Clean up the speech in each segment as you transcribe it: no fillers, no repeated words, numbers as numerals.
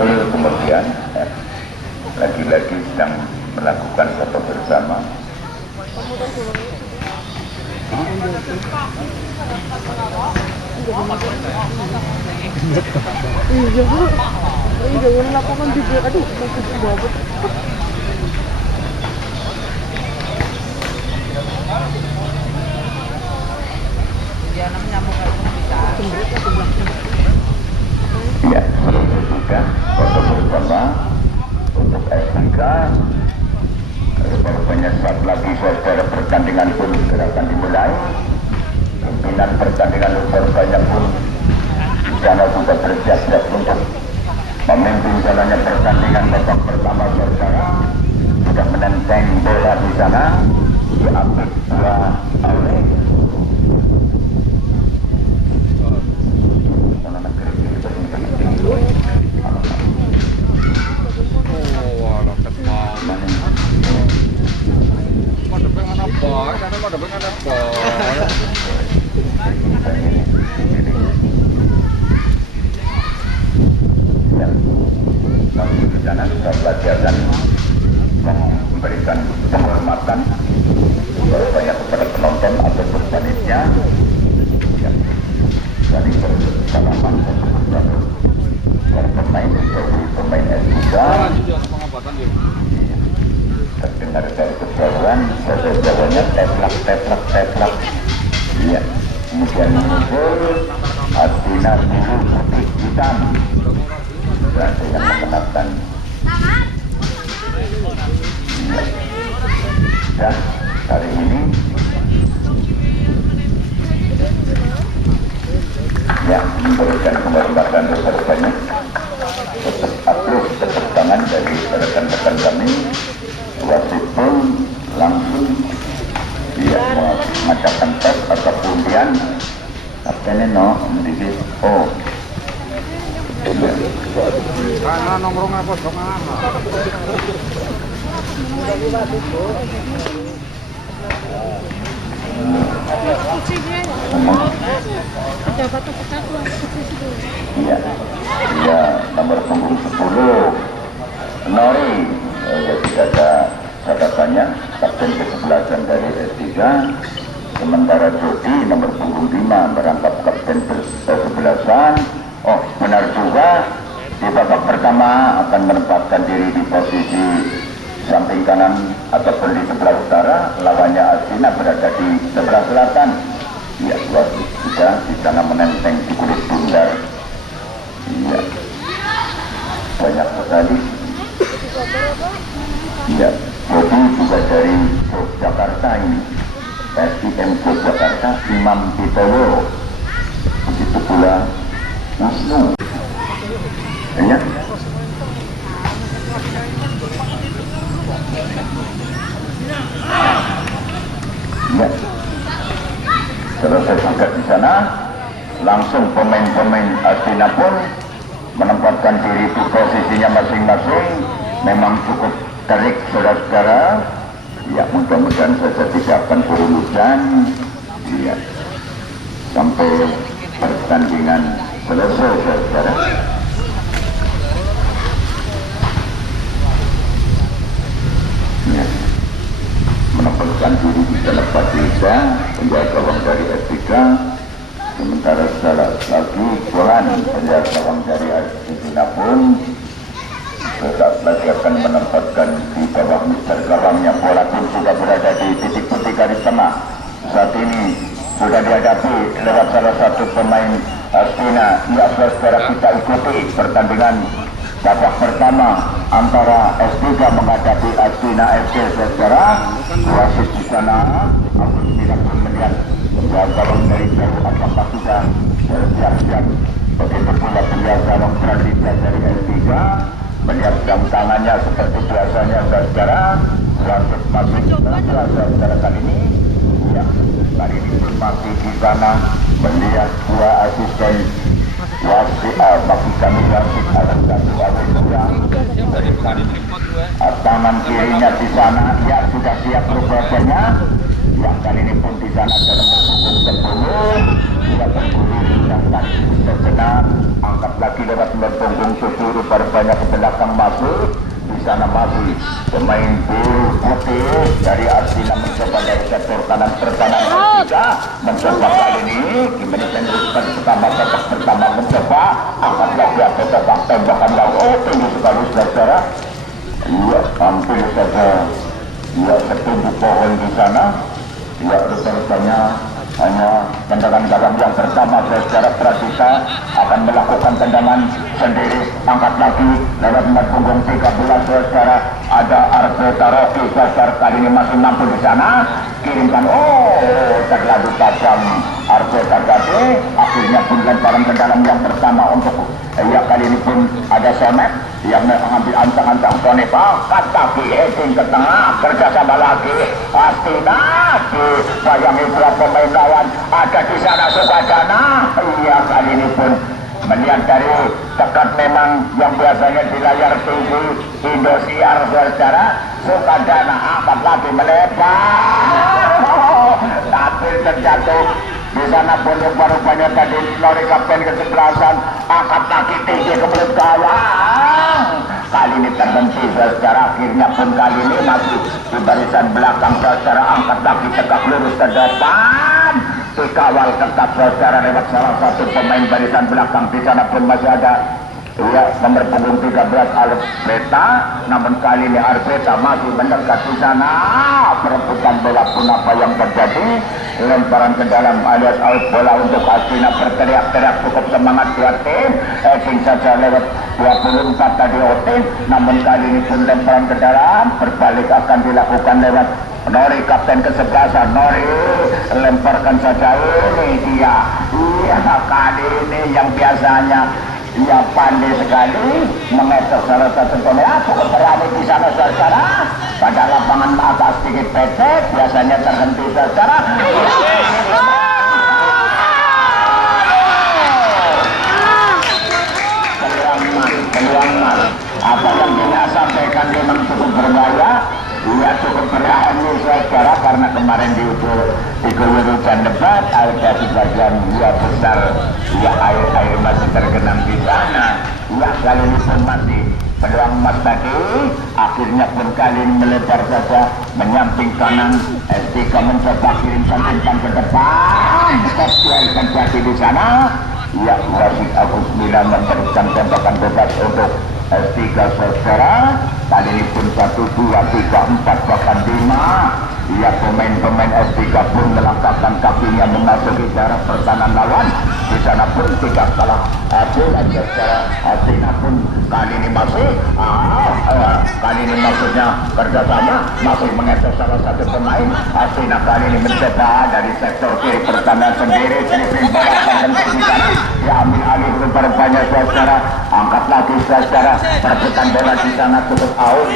muncul kemudian lagi-lagi sedang melakukan foto bersama. Jangan lakukan juga. Aduh, mau banget. Ya namanya bisa. Ya, sudah foto bersama untuk SMK. Rupanya saat lagi saudara pertandingan pun akan dimulai. Pimpinan pertandingan rupanya pun di sana juga bersiap-siap untuk memimpin jalannya pertandingan babak pertama. Saudara sudah menenteng bola di sana, diambil bola oleh dan kita belajarkan memberikan penghormatan banyak kepada penonton atau panitia yang dari bersalaman para pemain dari pemain S3 terdengar dari kejauhan teplak iya, kemudian muncul Adina biru putih hitam dan dengan mengenakan dan hari ini ya memberikan penghormatan terbanyak tepuk tangan dari rekan-rekan kami. Wasit pun langsung dia mengadakan tes atau undian kaptennya mendidih karena nongkrong apa dong iya, iya, nomor punggung 10 Nori, tidak ada catatannya, kapten kesebelasan dari S3. Sementara Jody nomor punggung 5 merangkap kapten kesebelasan. Oh, benar juga, di babak pertama akan menempatkan diri di posisi samping kanan ataupun di sebelah utara. Lawannya Astina berada di sebelah selatan. Ya, wasit juga di sana menenteng di kulit bundar. Iya, banyak sekali. Ya, Bobi juga dari Yogyakarta ini, SIM Yogyakarta, Imam Titowo, begitu pula Wisnu. Ya, ya, selesai juga di sana, langsung pemain-pemain Astina pun menempatkan diri di posisinya masing-masing. Memang cukup terik saudara-saudara. Ya, mudah-mudahan saja tidak akan turun hujan. Ya, sampai pertandingan selesai saudara. Ya, menempatkan diri di dalam Padilda, penjaga gawang dari S3. Sementara salah lagi Tuhan penjaga gawang dari Argentina pun tetap lagi akan menempatkan di bawah mister gawangnya. Bola pun sudah berada di titik putih garis tengah. Saat ini sudah dihadapi lewat salah satu pemain Astina. Ya, saudara, kita ikuti pertandingan babak pertama antara S3 menghadapi Astina FC. Saudara, wasit di sana aku tidak pun melihat penjaga gawang dari jauh apakah sudah bersiap-siap. Begitu pula penjaga gawang Pradita dari S3 melihat jam tangannya seperti biasanya. Saudara, wasit masih saudara kali ini ya, kali ini masih di sana melihat dua asisten wasit maksud kami wasit ada satu wasit tangan kirinya di sana ya sudah siap rupanya. Ya, kali ini pun di sana dalam punggung 10 ia bergulir sedangkan sejenak angkat lagi lewat punggung sepuluh rupanya ke belakang masuk. Di sana masih pemain biru putih dari Arsina mencoba dari sektor kanan pertahanan Persija mencoba kali ini di menit yang pertama babak pertama mencoba angkat lagi atau tembakan lawan tinggi sekali saudara. Iya hampir saja ia setuju pohon di sana. Ia rupanya hanya tendangan garam yang pertama secara Persija akan melakukan tendangan sendiri angkat lagi lewat punggung 13 secara ada Arteta Rocky Sasar kali ini masih mampu di sana kirimkan terlalu tajam Arteta tadi akhirnya pun lemparan ke dalam yang pertama untuk ya kali ini pun ada Sonet yang mengambil ancang-ancang Sonepa kaki heading ke tengah kerjasama lagi Astina dibayangi dua pemain lawan ada di sana Sukadana iya kali ini pun melihat dari dekat memang yang biasanya di layar TV Indosiar secara Sukadana angkat lagi melebar tapi terjatuh di sana pun rupanya tadi lori kapten kesebelasan angkat kaki tinggi ke mulut gawang kali ini terhenti secara akhirnya pun kali ini masih di barisan belakang secara angkat kaki tegak lurus ke depan dikawal ketat secara lewat salah satu pemain barisan belakang di sana pun masih ada ya nomor punggung 13 Arteta namun kali ini Arteta masih mendekat di sana perebutan bola pun apa yang terjadi lemparan ke dalam alias out bola untuk Astina berteriak-teriak cukup semangat dua tim heading saja lewat 24 tadi Otin namun kali ini pun lemparan ke dalam berbalik akan dilakukan lewat Nori kapten kesebelasan Nori lemparkan saja ini dia iya kali ini yang biasanya ia pandai sekali mengetok salah satu pemain cukup berani di sana saudara pada lapangan atas sedikit pesek biasanya terhenti saudara peluang mas apa yang dia sampaikan memang cukup berbahaya ia cukup berani saudara karena kemarin diukur hujan debat ada sebagian ia besar ia air masih tergenang di sana ia kali ini pun masih peluang emas tadi akhirnya pun kali ini melebar saja menyamping kanan S3 mencoba kirimkan umpan ke depan Koswell terjadi di sana ia Wasid Agus Mila memberikan tembakan bebas untuk S3 saudara kali ini pun 1, 2, 3, 4 bahkan 5 ia pemain-pemain S3 pun melangkahkan kakinya memasuki daerah pertahanan lawan di sana pun tidak salah dan secara Astina pun kali ini masih kali ini maksudnya kerjasama masih mengetok salah satu pemain Astina kali ini mencoba dari sektor kiri pertahanan sendiri Filipin balasan di sana diambil alih rupanya saudara angkat lagi saudara perebutan bola di sana cukup out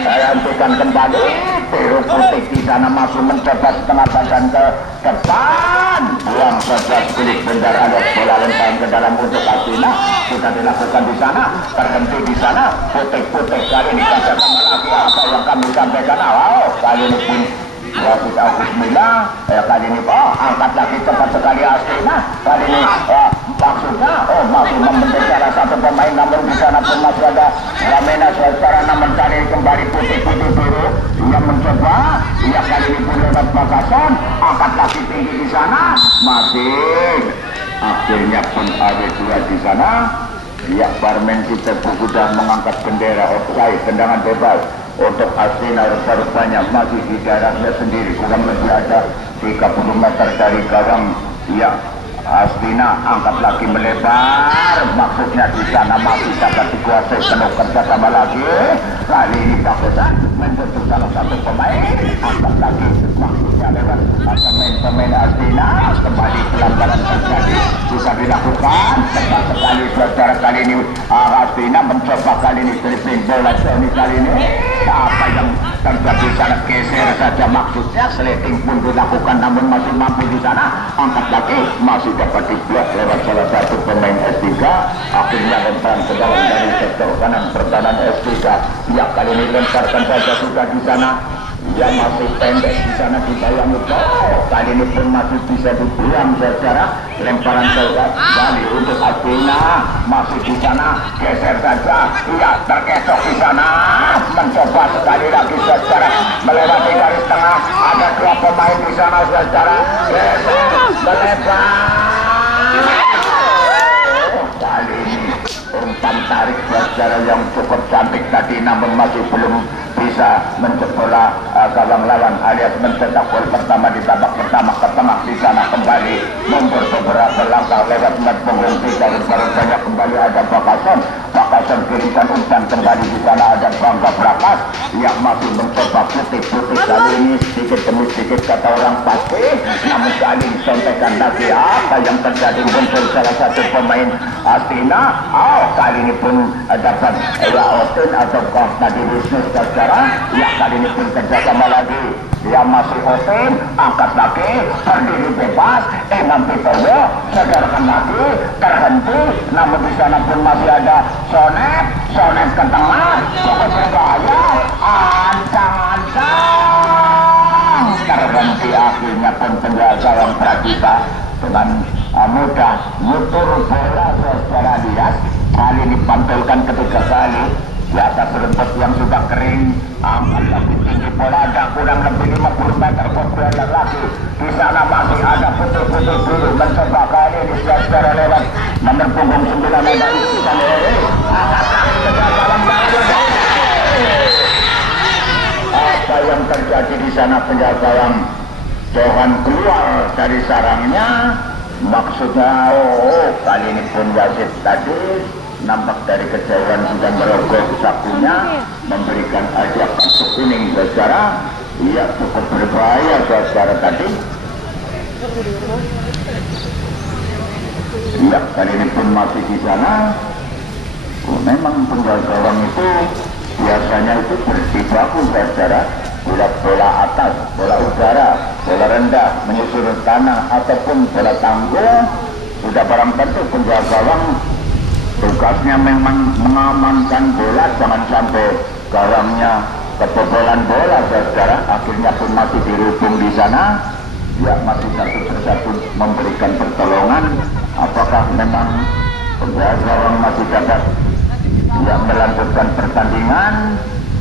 saya hentikan kembali biru putih di sana masih mencoba setengah badan ke depan buang saja kulit bendar alias bola lemparan ke dalam untuk Astina sudah dilakukan di sana terhenti di sana putih-putih kali ini kerjasama lagi apa yang kami sampaikan kali ini pun Wasid Agus Mila kali ini angkat lagi cepat sekali Astina kali ini maksudnya masih membentuk salah satu pemain namun di sana pun masih ada Ramena secara namun kali kembali putih-putih biru ia mencoba ia kali ini pun lewat bakasan angkat lagi tinggi di sana masih akhirnya pun ada dua di sana ia Barmen kita sudah mengangkat bendera offside tendangan bebas untuk Astina rupanya masih di daerahnya sendiri kurang lebih ada 30 meter dari gawang ia Astina angkat lagi melebar maksudnya di sana masih dapat dikuasai penuh kerjasama lagi kali ini Kapesan menyentuh salah satu pemain angkat lagi maksudnya lewat pemain Astina kembali pelanggaran terjadi bisa dilakukan tepat sekali saudara kali ini Astina mencoba kali ini dribbling bola kali ini apa yang terjadi sana geser saja maksudnya sleting pun dilakukan namun masih mampu di sana angkat lagi masih dapat diblok lewat salah satu pemain S3 akhirnya lemparan ke dalam dari sektor kanan pertahanan S3 ya kali ini lemparkan saja sudah di sana yang masih pendek di sana dibayang itu. Kali ini pun masih bisa dibuang secara lemparan kembali untuk Athena masih di sana, geser saja, ia terkecoh di sana, mencoba sekali lagi secara melewati garis tengah. Ada dua pemain di sana secara geser melebar. Kali ini umpan tarik secara yang cukup cantik tadi, namun masih belum bisa mencepola gawang lawan alias mencetak gol pertama di babak pertama. Ke tengah di sana kembali mundur beberapa langkah lewat penghenti dari banyak kembali ada Bakason kirimkan umpan kembali di sana ada Bangga Brakas yang masih mencoba putih-putih. Kali ini sedikit demi sedikit kata orang pasti, namun kali ini sontekan lagi apa yang terjadi, muncul salah satu pemain Athena. Kali ini pun dapat Otin atau tadi bisnis secara ya, kali ini pun kerjasama lagi. Dia masih Otin, angkat lagi, berdiri bebas, nanti Toyo, segarkan lagi, terhenti, namun di sana pun masih ada Sonet ke tengah, cukup berbahaya, ancang-ancang, terhenti akhirnya pun penjaga yang Pradita dengan mudah mutur bola secara lias. Kali ini pantulkan ketiga kali di atas rumput yang sudah kering, angkat lebih tinggi bola, ada kurang lebih 50 meter kemudian lagi. Di sana masih ada putih-putih dulu mencoba kali ini secara lewat nomor punggung 9 meter di sana. Angkat lagi ke dalam bahaya. Apa yang terjadi di sana? Penjaga yang Johan keluar dari sarangnya. Maksudnya, kali ini pun wasit tadi nampak dari kejauhan sudah merogoh sakunya, memberikan hadiah kartu kuning secara ia cukup berbahaya secara tadi. Iya, kali ini pun masih di sana. Memang penjaga gawang itu biasanya itu berjibaku secara bola atas, bola udara, bola rendah, menyusur tanah, ataupun bola tangguh. Sudah barang tentu penjaga gawang tugasnya memang mengamankan bola, jangan sampai gawangnya kebobolan bola saudara. Akhirnya pun masih dirubung di sana, ya masih satu persatu memberikan pertolongan. Apakah memang penjaga gawang masih dapat ya melanjutkan pertandingan?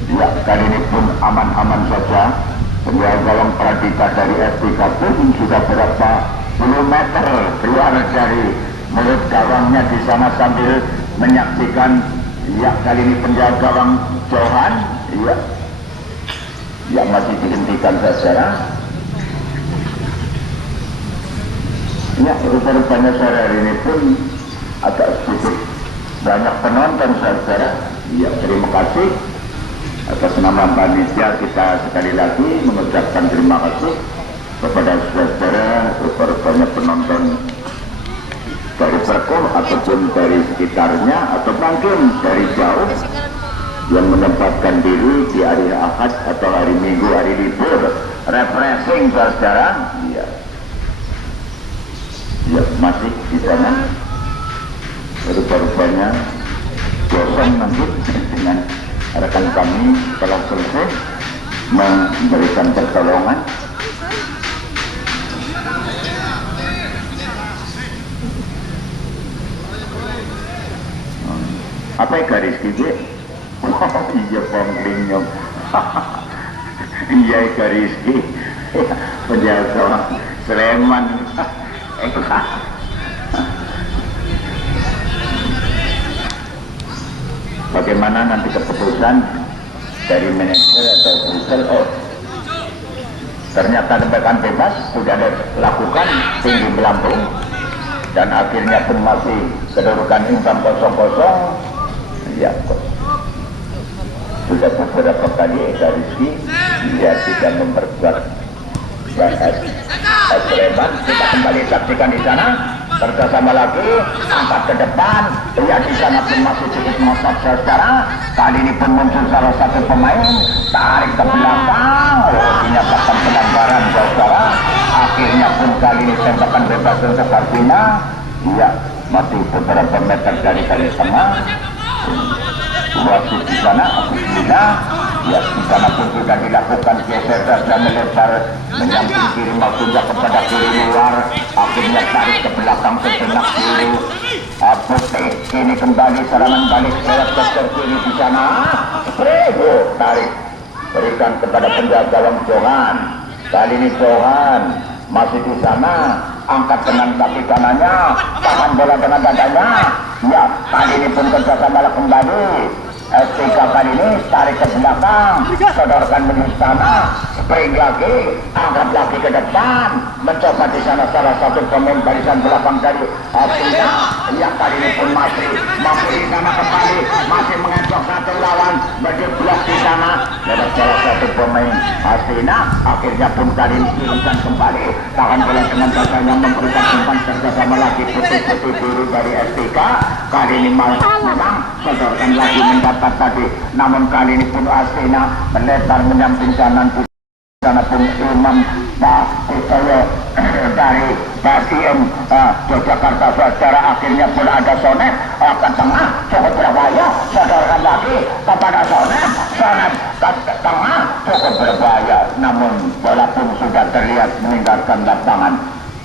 Ya, kali ini pun aman-aman saja. Penjaga gawang Pradita dari FPK pun sudah berapa puluh meter keluar dari mulut gawangnya di sana sambil menyaksikan. Ya, kali ini penjaga gawang Johan ya masih dihentikan secara. Ya, rupa-rupanya sore hari ini pun agak sedikit banyak penonton saudara. Ya, terima kasih. Atas nama panitia kita sekali lagi mengucapkan terima kasih kepada saudara, rupanya penonton dari Perkoh ataupun dari sekitarnya atau mungkin dari jauh yang menempatkan diri di hari Ahad atau hari Minggu, hari libur, refreshing saudara. Ya, masih di sana. Rupanya bosan nanti dengan rekan kami telah selesai memberikan pertolongan. Apa yang garis gitu? Oh iya pemblinyum. Iya garis gitu. Penjaga Sleman. Bagaimana nanti keputusan dari manajer atau Brussel? Ternyata tembakan bebas sudah dilakukan tinggi melambung dan akhirnya pun masih kedudukan imbang 0-0. Ya, sudah beberapa kali Rizky dia tidak memperkuat Sleman. Kita kembali saksikan di sana. Kerjasama lagi, angkat ke depan, dia di sana pun masih sedikit ngotot secara. Kali ini pun muncul salah satu pemain, tarik ke belakang, dinyatakan pelanggaran saudara. Akhirnya pun kali ini tembakan bebas untuk Arvina. Dia masih beberapa meter dari garis tengah. Wasit di sana, Alhamdulillah Ya, di sana pun sudah dilakukan geser dan melebar menyamping kiri maupun kepada kiri luar. Akhirnya tarik ke belakang sejenak dulu. Putih ini kembali serangan balik lewat sektor kiri di sana. Prego tarik berikan kepada penjaga gawang Johan. Kali ini Johan masih di sana, angkat dengan kaki kanannya, tahan bola dengan dadanya. Ya, kali ini pun kerjasama kembali. STK kali ini tarik ke belakang, sodorkan menuju sana, spring lagi, angkat lagi ke depan, mencoba di sana salah satu pemain barisan belakang dari Astina. Ya, kali ini pun masih di sana kembali, masih mengecoh satu lawan, berdeblok di sana lewat salah satu pemain Astina. Akhirnya pun kali ini kirimkan kembali, tahan bola dengan dadanya, memberikan umpan kerjasama lagi putih-putih biru dari STK. Kali ini memang sodorkan lagi mendapat tadi, namun kali ini pun Astina melebar menyamping kanan sana pun Imam Pak Itoyo dari BSIM Yogyakarta saudara. Akhirnya pun ada Sonet ke tengah, cukup berbahaya, sodorkan lagi kepada Sonet ke tengah, cukup berbahaya, namun bola pun sudah terlihat meninggalkan lapangan.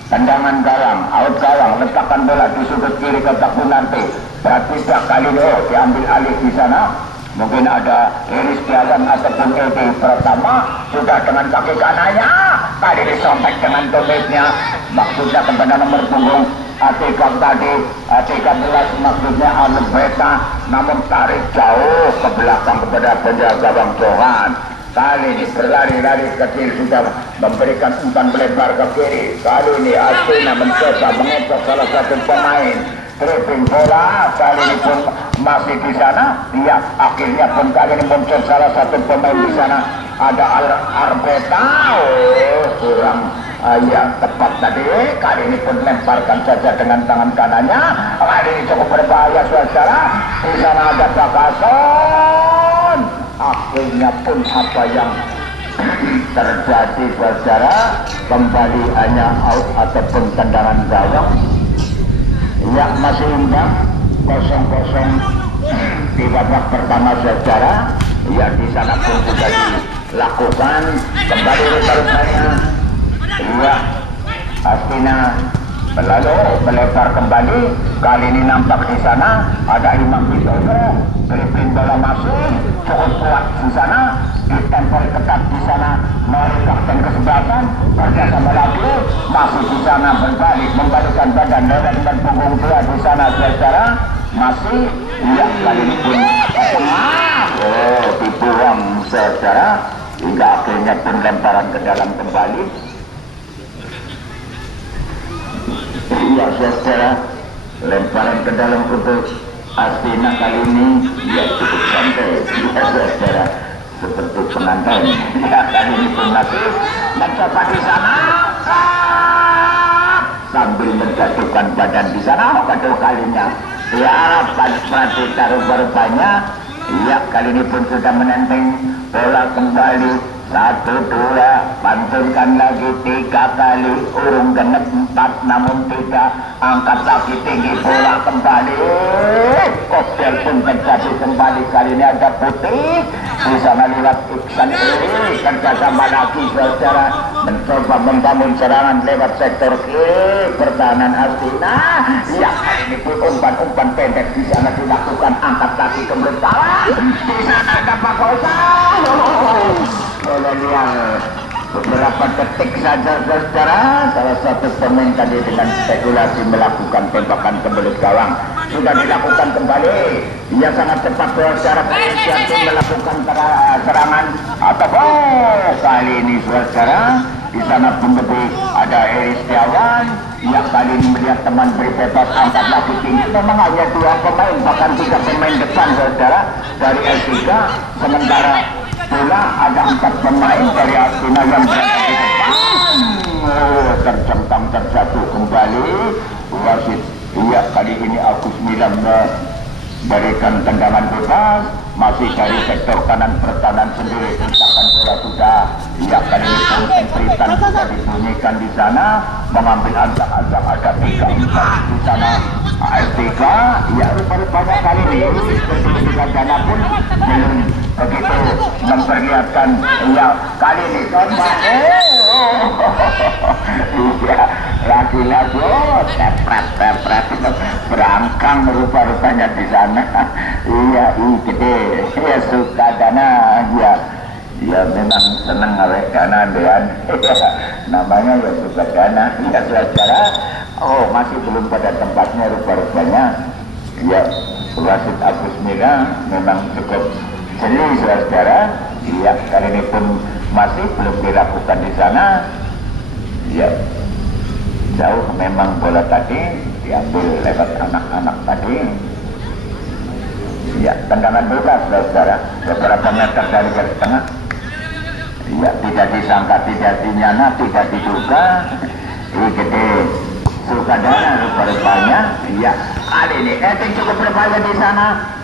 Tendangan gawang, out gawang, letakkan bola di sudut kiri kotak penalti. Berarti kali ini diambil alih di sana. Mungkin ada Iris Pialan ataupun Edi pertama sudah dengan kaki kanannya. Tadi disobek dengan tumitnya, maksudnya kepada nomor punggung ATK tadi, ATK 11 maksudnya Alubeta, namun tarik jauh ke belakang kepada penjaga gawang Johan. Kali ini berlari-lari kecil sudah memberikan umpan melebar ke kiri. Kali ini Astina mencoba mengecoh salah satu pemain. Tripping bola kali ini pun masih di sana. Ya, akhirnya pun kali ini muncul salah satu pemain di sana. Ada Arbeta. Kurang ya tepat tadi. Kali ini pun lemparkan saja dengan tangan kanannya. Kali ini cukup berbahaya saudara. Di sana ada Bakason. Akhirnya pun apa yang terjadi saudara, kembali hanya out ataupun tendangan gawang. Ya, masih imbang 0-0 di babak pertama saudara. Ya, di sana pun sudah dilakukan kembali rupanya. Ya, Astina lalu melebar kembali. Kali ini nampak di sana ada Imam Widodo, dribbling bola masuk cukup kuat di sana, ditempel ketat di sana. Mari kapten kesebelasan kerjasama lagi, masih di sana berbalik membalikkan badan dan punggung dia di sana saudara. Masih ya, kali ini pun dibuang saudara, hingga akhirnya pun lemparan ke dalam kembali. Iya saudara, lemparan ke dalam untuk Astina kali ini ya cukup santai ya saudara, seperti pengantin. Ya, kali ini pun masih mencoba di sana sambil menjatuhkan badan di sana kedua kalinya. Diharapkan Pratita rupanya ya, kali ini pun sudah menenteng bola kembali. 1, 2, pantunkan lagi 3 kali, urung genep 4, namun 3, angkat lagi tinggi bola kembali. Koktel pun terjadi kembali. Kali ini ada Putih di sana lewat Iksan ini kerjasama lagi saudara, mencoba membangun serangan lewat sektor kiri pertahanan Astina. Ya, kali ini pun umpan pendek di sana dilakukan, angkat lagi ke belakang. Di sana ada Pakosa. Oleh beberapa detik saja saudara, salah satu pemain tadi dengan spekulasi melakukan tembakan ke belut gawang sudah dilakukan kembali. Ia sangat cepat saudara, inisiatif melakukan serangan atau kali ini saudara. Di sana pun lebih ada Heri Setiawan yang kali ini melihat teman beri bebas, angkat lagi tinggi. Memang hanya 2 pemain, bahkan 3 pemain depan saudara dari L3, sementara pula ada 4 pemain dari Astina yang berada di depan. Tercentang terjatuh kembali wasit. Iya, kali ini Agus Milam berikan tendangan bebas, masih dari sektor kanan pertahanan sendiri. Tindakan bola sudah ya, kali ini pun tempritan sudah dibunyikan di sana, mengambil ancak-ancak ada 3 umpan di sana. R3 ya rupanya kali ini ketika dana pun belum begitu memperlihatkan ya kali ini tombak iya lagi-lagi tepret itu berangkang rupa-rupanya di sana iya gede ya suka dana ya memang senang awet dana dean namanya ya suka dana ya saudara. Oh masih belum pada tempatnya rupa-rupanya ya Wasit Agus Mila memang cukup jeli saudara ya kali ini pun masih belum dilakukan di sana ya jauh memang bola tadi diambil lewat anak-anak tadi ya tendangan bebas saudara beberapa meter dari garis tengah ya tidak disangka tidak dinyana tidak diduga ini gede Sukadana rupanya ya kali ini Eting cukup berbahaya di sana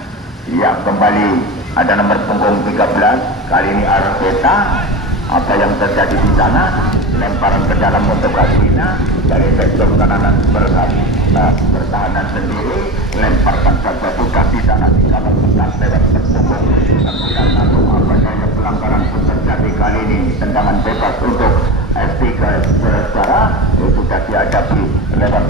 ya kembali ada nomor punggung 13 kali ini Arveta apa yang terjadi di sana lemparan ke dalam untuk Asina dari sektor kanan pertahanan sendiri lemparkan saja sudah di sana di dalam lewat punggung 9 atau apa saja pelanggaran pun terjadi kali ini tendangan bebas untuk S3 secara sudah dihadapi lewat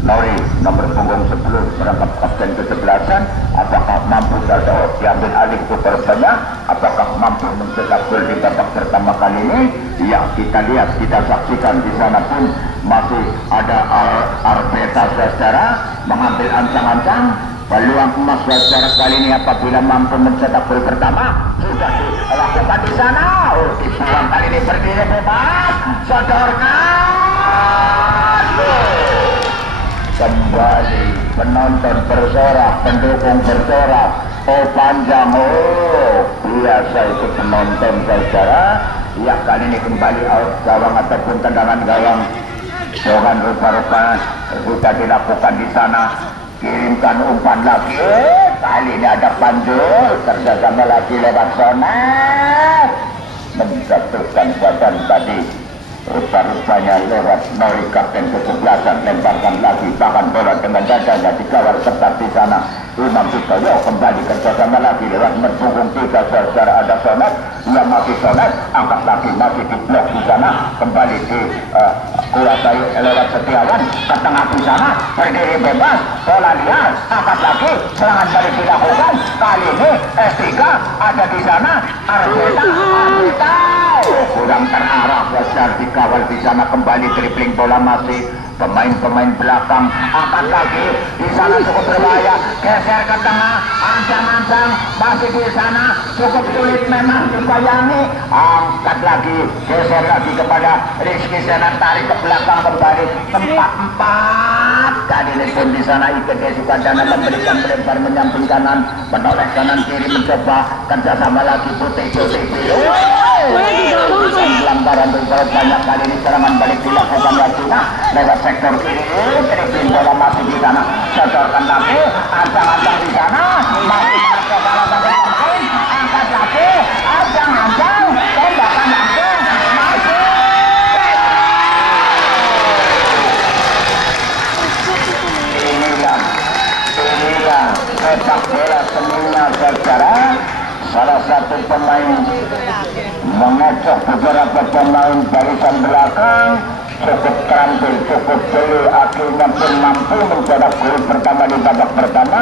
Nori nomor punggung 10 merangkap kapten ke-11 apakah mampu atau diambil alih banyak apakah mampu mencetak gol di babak pertama kali ini ya kita lihat kita saksikan di sana pun masih ada Arteta saudara mengambil ancang-ancang peluang emas saudara kali ini apabila mampu mencetak gol pertama sudah dilakukan di sana dibuang kali ini berdiri bebas sodorkan kembali penonton bersorak pendukung bersorak panjang biasa itu penonton saudara ya kali ini kembali out gawang ataupun tendangan gawang dengan rupa-rupa sudah dilakukan di sana kirimkan umpan lagi kali ini ada Panjul kerjasama lagi lewat Sonet menjatuhkan badan tadi rupa-rupanya lewat Nori kapten ke-11 lemparkan lagi bahkan bola dengan dadanya dikawal ketat di sana Imam Fitoyo kembali kerjasama lagi lewat punggung 3 saudara ada Sonet yang masih Sonet angkat lagi masih di blok di sana kembali di kuasai lewat Setiawan ke tengah di sana berdiri bebas bola liar angkat lagi serangan balik dilakukan kali ini S3 ada di sana Arteta kurang terarah besar dikawal di sana kembali dribbling bola masih pemain-pemain belakang angkat lagi di sana cukup berbahaya geser ke tengah ancang-ancang masih di sana cukup sulit memang dibayangi angkat lagi geser lagi kepada Rizky Senar tarik ke belakang kembali tempat 4 tadi pun di sana IKT Sukadana memberikan melempar menyamping kanan menoleh kanan kiri mencoba kerjasama lagi putih pelanggaran banyak kali ini serangan balik dilakukan lagi lewat sektor kiri dribbling bola masih di sana sodorkan lagi ancang-ancang di sana masih terkepala pada pemain angkat lagi ancang-ancang tembakan langsung masih inilah sepak bola seninya saudara salah satu pemain mengecoh beberapa pemain barisan belakang cukup terampil, cukup jeli akhirnya pun mampu mencetak gol pertama di babak pertama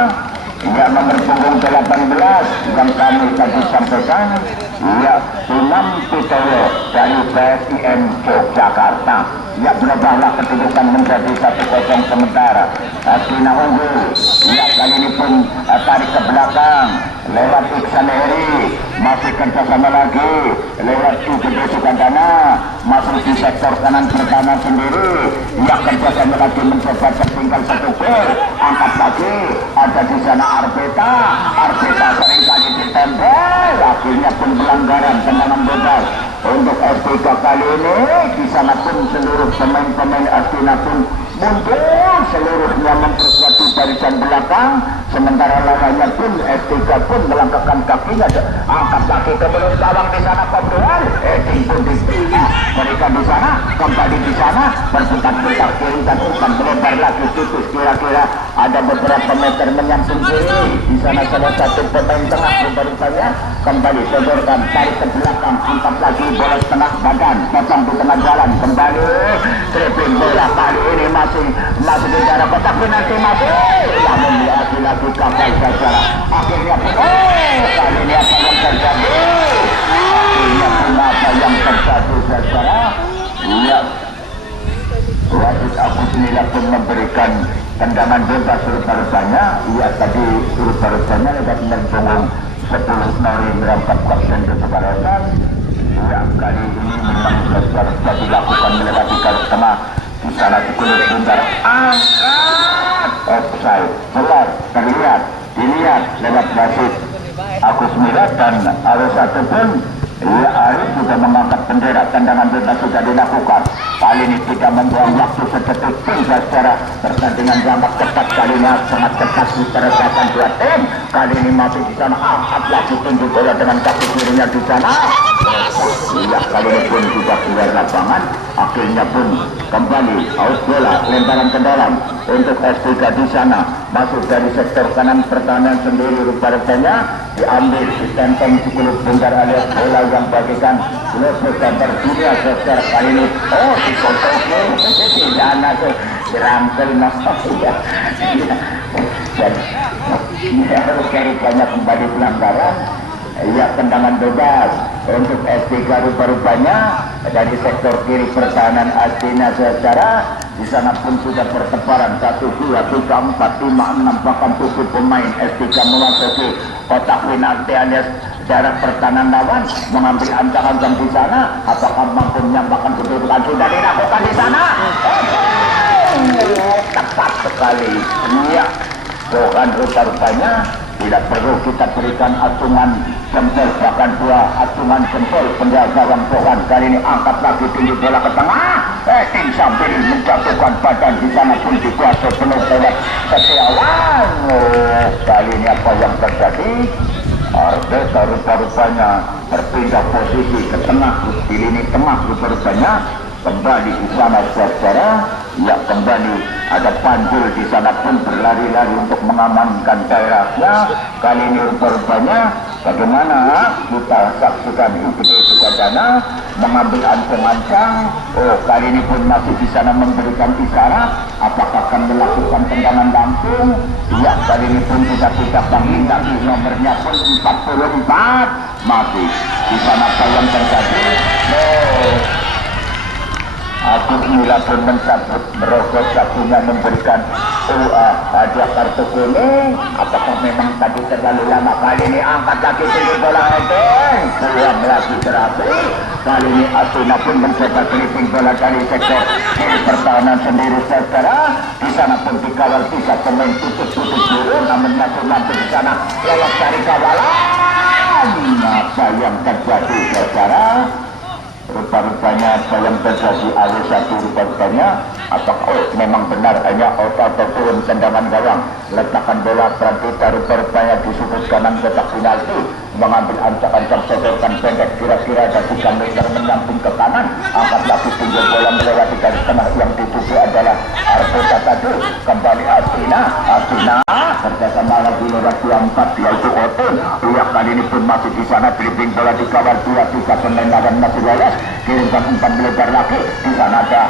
ya nomor punggung 18 yang kami tadi sampaikan ya Imam Fitoyo dari PSIM Yogyakarta ya berubahlah kedudukan menjadi 1-0 sementara Asina unggul ya kali ini pun tarik ke belakang lewat Iksan Heri masih kerjasama lagi lewat IKT Sukadana masuk di sektor kanan pertahanan sendiri ya kerjasama lagi mencoba tertinggal 1 gol angkat lagi ada di sana Arteta seringkali ditempel akhirnya pun pelanggaran tendangan bebas untuk S3 kali ini di sana pun seluruh pemain-pemain Astina pun mundur seluruhnya memperkuat di barisan belakang Sementara lawannya pun S3 pun melangkahkan kakinya, angkat kaki ke belakang gawang di sana Kopdual. Ting pun mereka di sana, kembali di sana berputar-putar kiri dan umpan melebar lagi tipis, kira-kira ada beberapa meter menyamping kiri. Di sana salah satu pemain tengah rupanya kembali sodorkan, tarik ke belakang, angkat lagi bola setengah badan, potong di tengah jalan, kembali dribbling bola kali ini masih di daerah kotak penalti masih, namun lagi-lagi gagal saja. Akhirnya kali ini apa yang terjadi? Apa yang terjadi saudara? Iya, wasit Agus Nila pun memberikan tendangan bebas rupanya. Iya, tadi rupanya lewat punggung 10 Nori merangkap kapten kesebalasan. Ya, kali ini memang sesuatu dilakukan melewati garis tengah. Di sana dikulit bundar, angkat offside, jelas terlihat, dilihat lewat wasit Agus Nila dan Arus satu pun. Ya, Arif sudah mengangkat bendera, tendangan bebas sudah dilakukan. Kali ini tidak membuang waktu sedetik pun secara pertandingan sangat ketat, kali ini sangat ketat diperagakan dua tim. Kali ini masih di sana, angkat lagi tunjuk bola dengan kaki kirinya di sana. Ya, kali ini pun sudah keluar lapangan. Akhirnya pun kembali out bola, lemparan ke dalam untuk S3 di sana. Masuk dari sektor kanan pertahanan sendiri rupanya diambil ditenteng cukup bundar alias bola yang bagikan lebih gambar dunia secara kali ini. Oh, dikotokin di dana tuh dirangkel ya. Dan harus cari banyak kembali pelanggaran. Ya, tendangan bebas untuk S3 rupanya dari sektor kiri pertahanan Astina secara di sana pun sudah pertebaran 1, 2, 3, 4, 5, 6 bahkan 7 pemain S3 memasuki kotak penalti alias jarak pertahanan lawan, mengambil ancang-ancang di sana. Apakah mampu menyampaikan kedudukan sudah dilakukan di sana? Tepat sekali. Iya, bukan rupanya tidak perlu kita berikan acungan jempol, bahkan dua acungan jempol penjaga yang Tuhan. Kali ini angkat lagi tinggi bola ke tengah, tim sambil menjatuhkan badan di sana pun dikuasai penuh oleh Setiawan. Kali ini apa yang terjadi? Arteta rupanya berpindah posisi ke tengah, di lini tengah rupanya kembali di sana secara ya kembali ada Panjul di sana pun berlari-lari untuk mengamankan daerahnya. Kali ini rupanya bagaimana kita saksikan Igede Sukadana mengambil ancang-ancang. Oh, kali ini pun masih di sana memberikan isyarat apakah akan melakukan tendangan langsung. Ya, kali ini pun sudah kita menghindari nomornya pun 44 masih di sana apa yang terjadi. Agus Nila pun mencabut merosot kakinya memberikan hadiah kartu kuning. Apakah memang tadi terlalu lama? Kali ini angkat kaki tinggi bola heading, pulang lagi terapi. Kali ini Asuna pun mencoba dribbling bola dari sektor kiri pertahanan sendiri secara di sana pun dikawal bisa pemain tutup-tutup dulu, namun masih mampu di sana lolos dari kawalan. Apa yang terjadi secara rupanya apa yang terjadi awal satu rupanya apakah memang benar hanya atau turun tendangan gawang, letakkan bola Pradita rupanya di sudut kanan kotak penalti, mengambil ancang-ancang sodorkan pendek kira-kira ada 3 meter menyamping ke kanan, angkat lagi tinggi bola melewati garis tengah yang dituju adalah Arteta tadi. Kembali Astina kerjasama lagi lewat 24 yaitu Otun. Ia kali ini pun masih di sana dribbling bola dikawal 2-3 pemain lawan masih lolos, kirimkan umpan melebar lagi. Di sana ada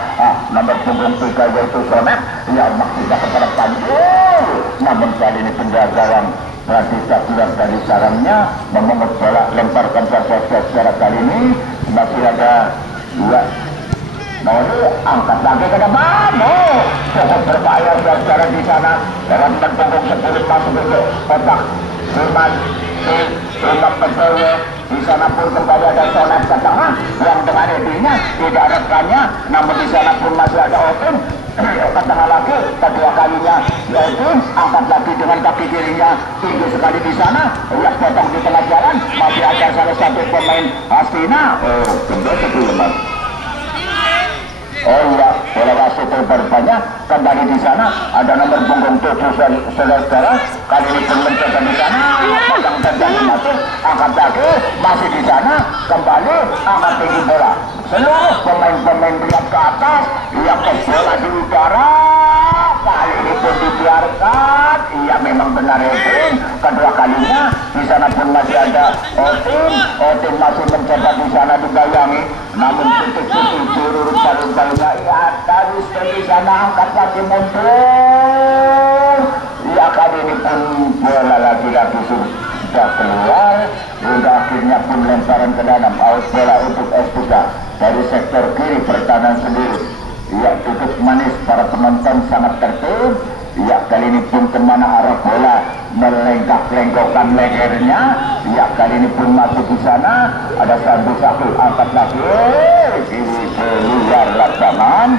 nomor punggung 3 yaitu Sonek yang maksudnya kepada Panjul, namun kali ini penjaga yang Pradita keluar dari sarangnya memungut bola, lemparkan saja secara kali ini masih ada 2 Nori angkat lagi ke depan. Cukup berbahaya secara di sana dalam punggung 10 masuk ke kotak Firman betul di sana pun kembali ada Sonet ke tengah yang dengan edinya tidak rekannya, namun di sana pun masih ada Otun ke tengah lagi kedua kalinya yaitu angkat lagi dengan kaki kirinya tinggi sekali di sana, lihat potong di tengah jalan masih ada salah satu pemain Astina. Kembali sebelum oh iya, bola wasit berbanyak kembali di sana ada nomor punggung 7 saudara kali ini pun mencoba di sana pegang terjadi masuk angkat lagi masih di sana kembali angkat tinggi bola seluruh pemain-pemain lihat ke atas ia ke bola di udara kali ini pun dibiarkan ia memang benar Odin kedua kalinya di sana pun masih ada Odin masih mencoba di sana dibayangi namun putus-putus juru rupa-rupanya ia harus di sana angkat lagi mundur ia kali ini pun bola lagi-lagi sudah keluar hingga akhirnya pun lemparan ke dalam out bola untuk Espuka dari sektor kiri pertahanan sendiri ia tutup manis para penonton sangat tertib ia kali ini pun kemana arah bola melengkak-lengkokkan lehernya ia kali ini pun masuk di sana ada satu angkat lagi kiri keluar lapangan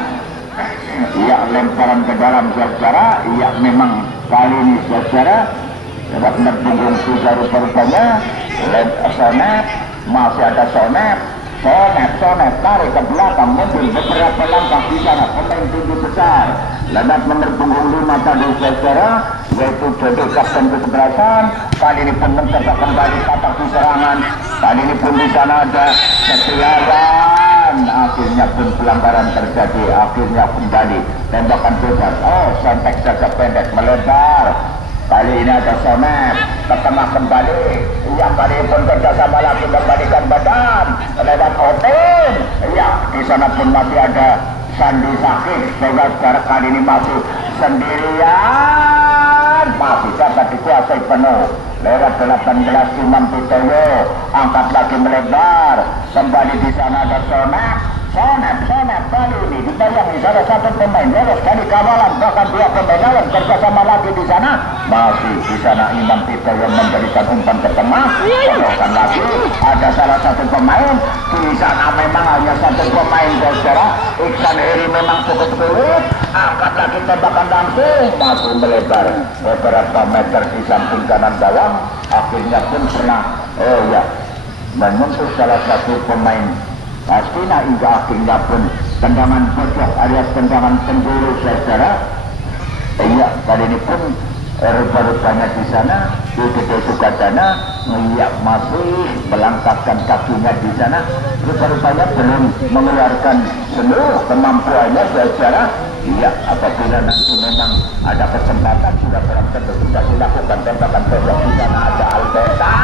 ia lemparan ke dalam saudara ia memang kali ini saudara dapat punggung sudah rupa-rupanya sonet masih ada sonet tarik ke belakang mundur beberapa langkah di sana pemain tinggi besar lebat nomor punggung 5 tadi saudara yaitu jadi kapten kesebelasan kali ini pun mencoba kembali tapak di serangan kali ini pun di sana ada Setiawan akhirnya pun pelanggaran terjadi akhirnya kembali tembakan bebas sampai saja pendek melebar kali ini ada Sonet ke tengah kembali yang kali pun kerjasama lagi kembalikan badan lewat Odin ya di sana pun masih ada Sandi Sakit saudara kali ini masuk sendirian masih dapat dikuasai penuh lewat 18 Imam Pitoyo angkat lagi melebar kembali di sana ada Sonet kali ini dibayangi salah satu pemain lolos kali kawalan bahkan dua pemain lawan kerjasama lagi di sana masih di sana Imam Tito yang memberikan umpan ke tengah kerokan lagi ada salah satu pemain di sana memang hanya satu pemain saudara Iksan Heri memang cukup sulit angkat lagi tembakan langsung masih melebar beberapa meter di samping kanan gawang akhirnya pun pernah menyentuh salah satu pemain Astina hingga akhirnya pun tendangan pojok alias tendangan penjuru saudara iya kali ini pun rupa-rupanya di sana Gede Sukadana iya masih melangkahkan kakinya di sana rupa-rupanya belum mengeluarkan seluruh kemampuannya saudara iya apabila nanti memang ada kesempatan sudah berang tentu sudah dilakukan tembakan pojok di sana ada Albeta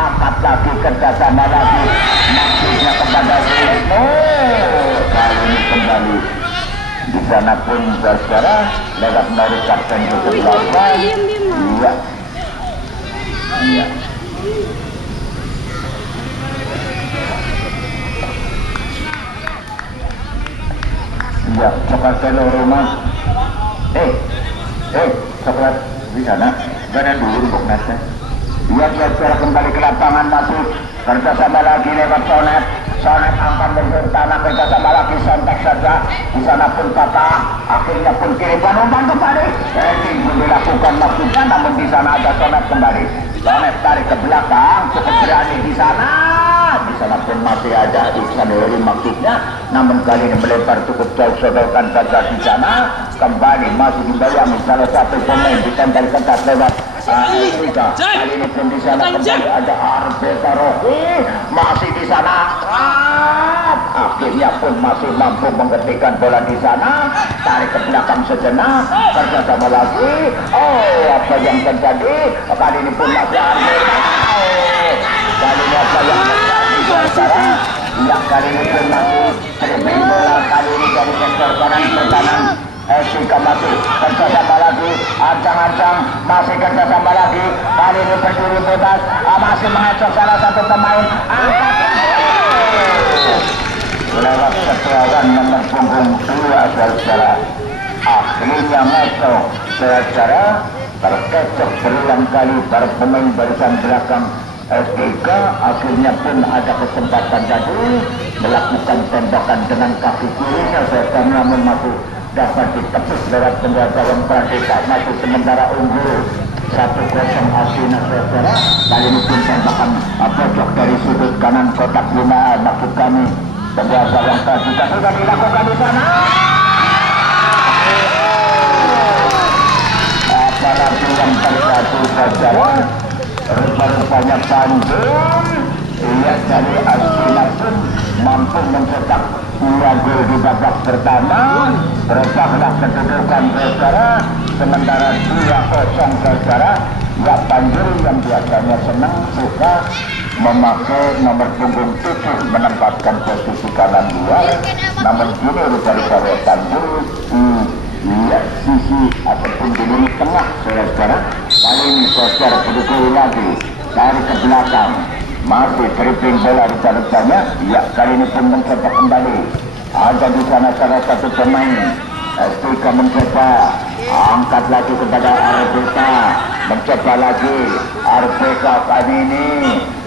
angkat lagi kerjasama lagi maksudnya kepada Sino kali ini kembali di sana pun saudara lewat dari kapten kesebelasan iya coklat telur rumah coklat di sana gak ada dulu untuk nasi dia saudara kembali ke lapangan masuk kerjasama lagi lewat Sonet angkat bentuk tanah kerjasama lagi sontek saja di sana pun patah akhirnya pun kirimkan umpan kembali heading pun dilakukan maksudnya namun di sana ada Sonet kembali Sonet tarik ke belakang cukup berani di sana pun masih ada Iksan Heri maksudnya namun kali ini melebar cukup jauh sodorkan saja di sana kembali masih dibayangi salah satu pemain ditempel ketat lewat Afrika kali ini pun di sana kembali ada Arbeta Rohi masih di sana akhirnya pun masih mampu mengetikkan bola di sana tarik ke belakang sejenak kerjasama lagi apa yang terjadi kali ini pun masih Arbeta kali ini apa yang terjadi saudara yang kali ini pun masih terima bola kali ini dari sektor kanan pertahanan Esika masih kerjasama lagi ancang-ancang masih kerjasama lagi kali ini berdiri bebas masih mengecek salah satu pemain lewat Setiawan nomor punggung 2 saudara akhirnya ngecek saudara terkecek berulang kali para pemain barisan belakang SDK akhirnya pun ada kesempatan tadi melakukan tembakan dengan kaki kirinya saudara namun masih dapat ditepis lewat penjaga yang Pradesa masih sementara unggul 1-0 Asina saudara kali ini pun tembakan pojok dari sudut kanan kotak 5 maksud kami penjaga yang tadi sudah dilakukan di sana. Apalagi yang terjadi saudara, rupanya Tanjung lihat dari Astina pun mampu mencetak 2 gol di babak pertama. Berubahlah kedudukan saudara, sementara 2-0 saudara. Ya Tanjung yang biasanya senang suka memakai nomor punggung 7 menempatkan posisi kanan luar, namun kini rupanya Tanjung lihat sisi ataupun di lini tengah saudara. Kali ini saudara berdukung lagi dari ke belakang, masih dribbling bola rupanya. Ya kali ini pun mencoba kembali, ada di sana salah satu pemain STK mencoba angkat lagi kepada Arbeta, mencoba lagi Arbeta kali ini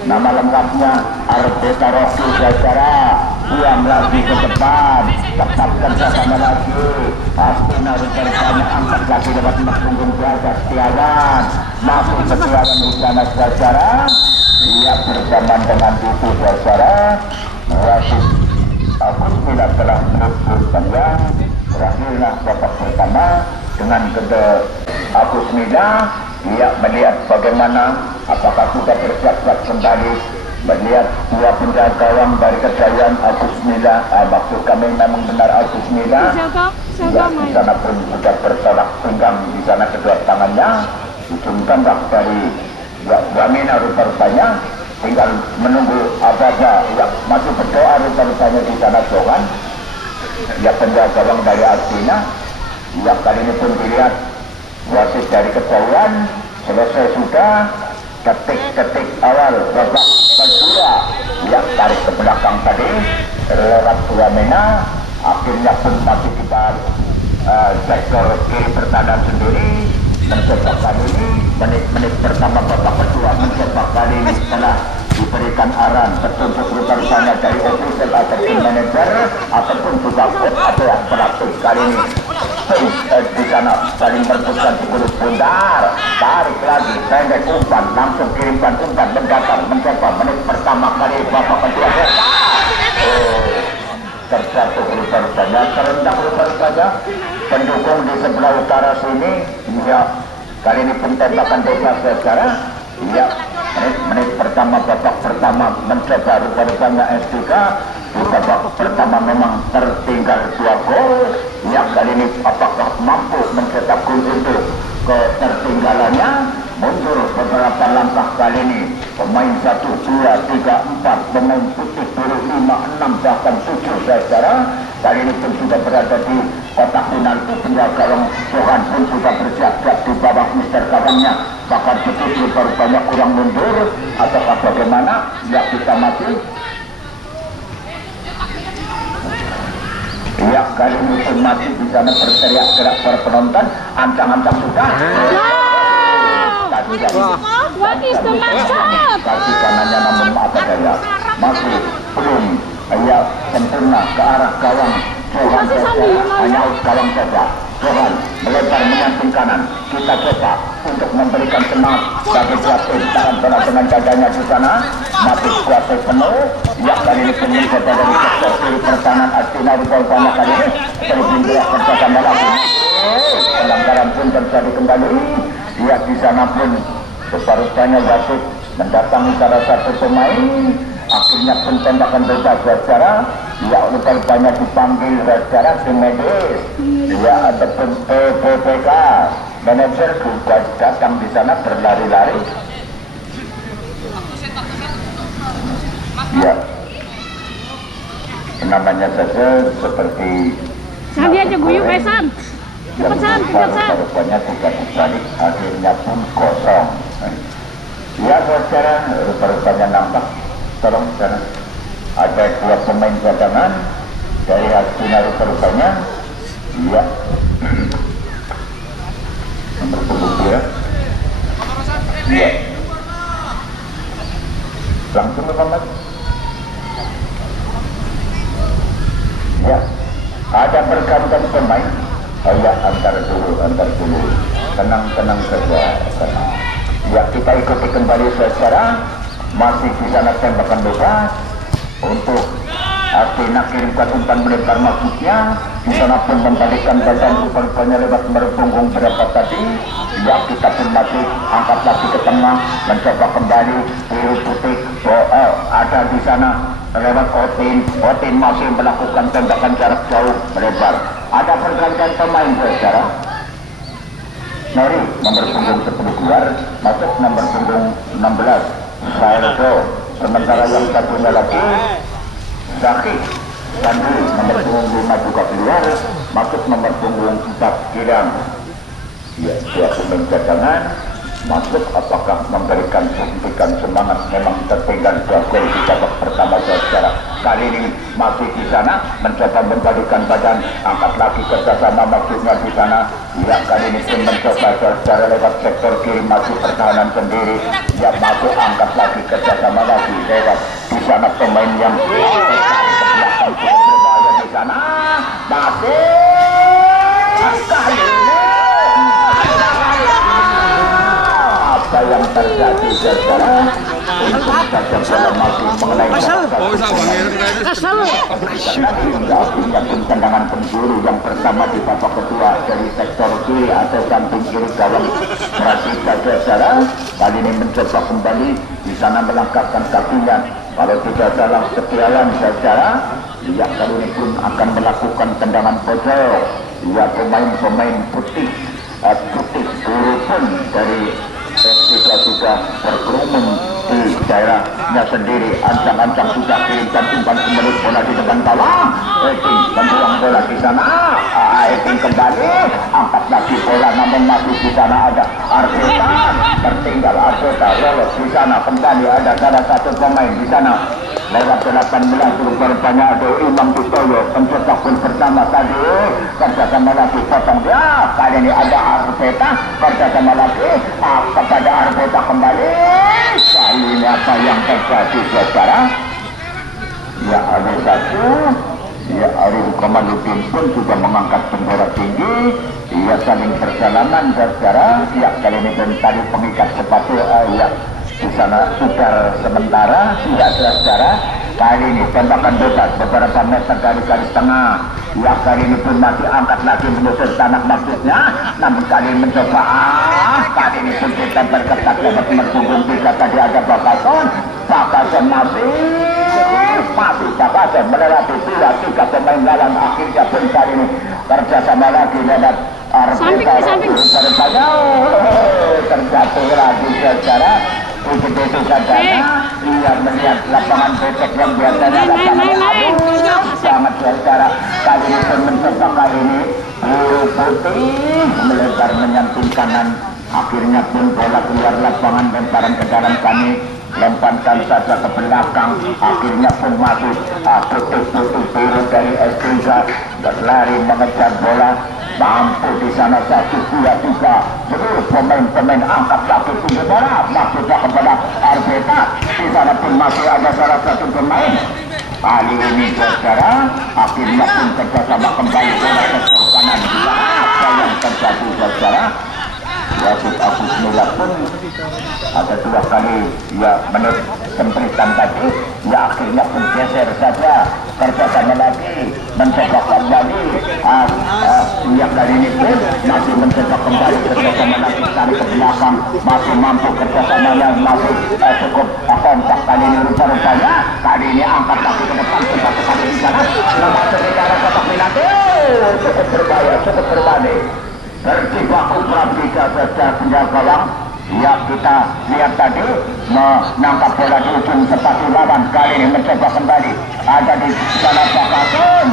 nama lengkapnya Arbeta Rocky saudara. Buang lagi ke depan, tetapkan sama lagi Astina rupanya angkat lagi dapat punggung ke atas Setiawan, masuk Setiawan di sana saudara. Ia bersamaan dengan itu saudara, Rasis Agus Mila telah merebut panjang. Berakhirlah babak pertama dengan kedua Agus Mila. Ia melihat bagaimana apakah sudah bersiap-siap kembali, melihat 2 penjaga gawang dari Kejayaan Agus Mila. Maksud kami memang benar Agus Mila. Ya, di sana pun sudah bertolak pinggang di sana kedua tangannya, ujung tembak dari Wamina rupanya. Tinggal menunggu apa-apa yang masih berdoa rupanya di sana Johan. Ya penjaga gawang dari Astina. Ya kali ini pun dilihat wasit dari Kejayaan selesai sudah. Ketik awal babak kedua yang tarik ke belakang tadi lewat Wamena, akhirnya pun masih kita sektor kiri pertahanan sendiri mencoba kali ini menit pertama babak kedua, mencoba kali ini setelah diberikan arahan petunjuk rupanya dari official ataupun manajer ataupun juga coach atau yang pelatih kali ini di sana saling berpesan cukup bundar, tarik lagi pendek umpan, langsung kirimkan umpan mendatar, mencoba menit pertama kali babak kedua terjatuh rupanya, terendah rupanya pendukung di sebelah utara sini. Ya kali ini pun tembakan bebas saudara. Ya menit pertama babak pertama mencoba rupanya STK di babak pertama memang tertinggal 2 gol. Ya kali ini apakah mampu mencetak gol itu ketertinggalannya? Mundur beberapa langkah kali ini pemain 1, 2, 3, 4 pemain putih biru 5, 6 bahkan 7 saudara. Kali ini pun sudah berada di kotak penalti. Penjaga gawang Johan pun sudah bersiap-siap di bawah mister gawangnya, bahkan betul baru banyak kurang mundur ataukah bagaimana. Ya kita masih ya kali ini pun masih di sana berteriak gerak para penonton, ancang-ancang sudah. What is the matter? Kaki kanannya namun apa daya masih belum ya sempurna ke arah gawang Johan saja, hanya gawang saja. Johan melebar menyamping kanan. Kita coba untuk memberikan semangat bagi pelatih dalam bola dengan dadanya di sana, masih kuasa penuh. Ya kali ini pun mencoba dari sektor kiri pertahanan Astina rupanya kali ini berbintik bersama lagi. Pelanggaran pun terjadi kembali. Ya di sana pun rupanya wasit mendatangi salah satu pemain, akhirnya pun tembakan bebas saudara. Ya rupanya dipanggil saudara tim medis. Ya ataupun PPK manajer juga datang di sana berlari-lari. Ya namanya saja seperti Sandi aja guyup San. Cepat San, cepat San. Rupanya tidak dibalik, akhirnya pun kosong. Ya saudara, rupanya nampak. Tolong saudara, ada 2 pemain cadangan dari Astina rupanya. Ya nomor punggung dia. Ya langsung ke kamar. Ya ada bergantian pemain. Ya antar dulu, tenang saja, tenang. Ya kita ikuti kembali saudara, masih di sana tembakan bebas untuk Akhirnya kirimkan umpan melebar maksudnya. Di sana pun membalikkan badan rupanya lewat merpunggung berapa tadi. Ya kita pun masih angkat lagi ke tengah, mencoba kembali biru putih. Ada di sana lewat Otin masih melakukan tembakan jarak jauh melebar. Ada pergantian pemain saudara. Nori nomor punggung 10 keluar, masuk nomor punggung 16 Sairdo. Sementara yang satunya lagi Zaki Sandi nomor punggung 5 juga keluar, masuk nomor punggung 4 Gilang. Ya, dia pemain cadangan masuk, apakah memberikan suntikan semangat? Memang tertinggal 2 gol di babak pertama saudara. Kali ini masih di sana mencoba membalikan badan, angkat lagi kerjasama maksudnya di sana. Ya, kali ini pun mencoba saudara lewat sektor kiri masih pertahanan sendiri. Ya, masuk angkat lagi kerjasama lagi lewat di sana pemain yang belakang cukup berbahaya di sana. Masih kali ini apa yang terjadi saudara untuk saja masih mengenai tendangan penjuru yang pertama di babak kedua dari sektor kiri atau samping kiri gawang Pradita saudara. Kali ini mencoba kembali di sana melangkahkan kakinya, kalau tidak salah Setiawan saudara. Ya, kali ini pun akan melakukan tendangan pojok. Ya, pemain-pemain putih guru pun dari Persija sudah berkerumun di daerahnya sendiri. Ancang-ancang sudah kirimkan umpan kemelut bola di depan gawang. Eting membuang bola di sana. Eting kembali, angkat lagi bola, namun masih di sana ada Arteta. Tertinggal Arteta, lolos di sana kembali ada salah satu pemain di sana. Lewat 18 rupanya ada Imam Tutoyo pencetak gol pertama tadi. Kerjasama lagi potong dia. Kali ini ada Arteta, kerjasama lagi kepada Arteta kembali. Kali ini apa yang terjadi saudara? Ya, ada satu. Ya, Arif Kamaludin pun juga mengangkat bendera tinggi. Ya, saling perjalanan saudara. Ya, kali ini pun tali pengikat sepatu. Ya, di sana putar sementara. Tidak saudara. Kali ini tembakan bebas beberapa meter dari garis tengah. Ya, kali ini pun masih angkat lagi menyusul tanah maksudnya. Namun kali ini mencoba kali ini pun ditempel ketat lewat punggung 3 tadi ada Bakason masih Bakason melewati 2-3 pemain lawan. Akhirnya pun kali ini kerjasama lagi lewat Arteta terjatuh lagi saudara. Begitu saja ia melihat lapangan becek yang biasanya lapangan sangat saudara. Kali ini pun mencoba kali ini biru putih melebar menyentuh kanan. Akhirnya pun bola keluar lapangan, lemparan ke dalam kami, lemparkan saja ke belakang. Akhirnya pun masuk putih biru dari Estriga berlari mengejar bola. Mampu di sana 1, 2, 3 seluruh pemain angkat lagi tinggi bola maksudnya kepada Arteta. Di sana pun masih ada salah satu pemain. Kali ini saudara akhirnya pun kerjasama kembali bola ke kanan. Apa yang terjadi saudara? Wasit Agus Mila pun ada 2 kali ya menurut sempritan tadi. Ya, akhirnya pun geser saja, kerjasama lagi mencoba kembali. Ya, kali ini pun masih mencoba kembali kerjasama lagi tarik ke belakang, masih mampu kerjasamanya masih cukup kompak. Kali ini rupanya kali ini angkat lagi ke depan satu kali di sana memasuki ke arah kotak penalti. Cukup berbahaya, cukup berbahaya. Berjibaku Pradita saja penjaga gawang. Ya, kita lihat tadi menangkap bola di ujung sepatu lawan. Kali ini mencoba kembali. Ada di sana Bakason.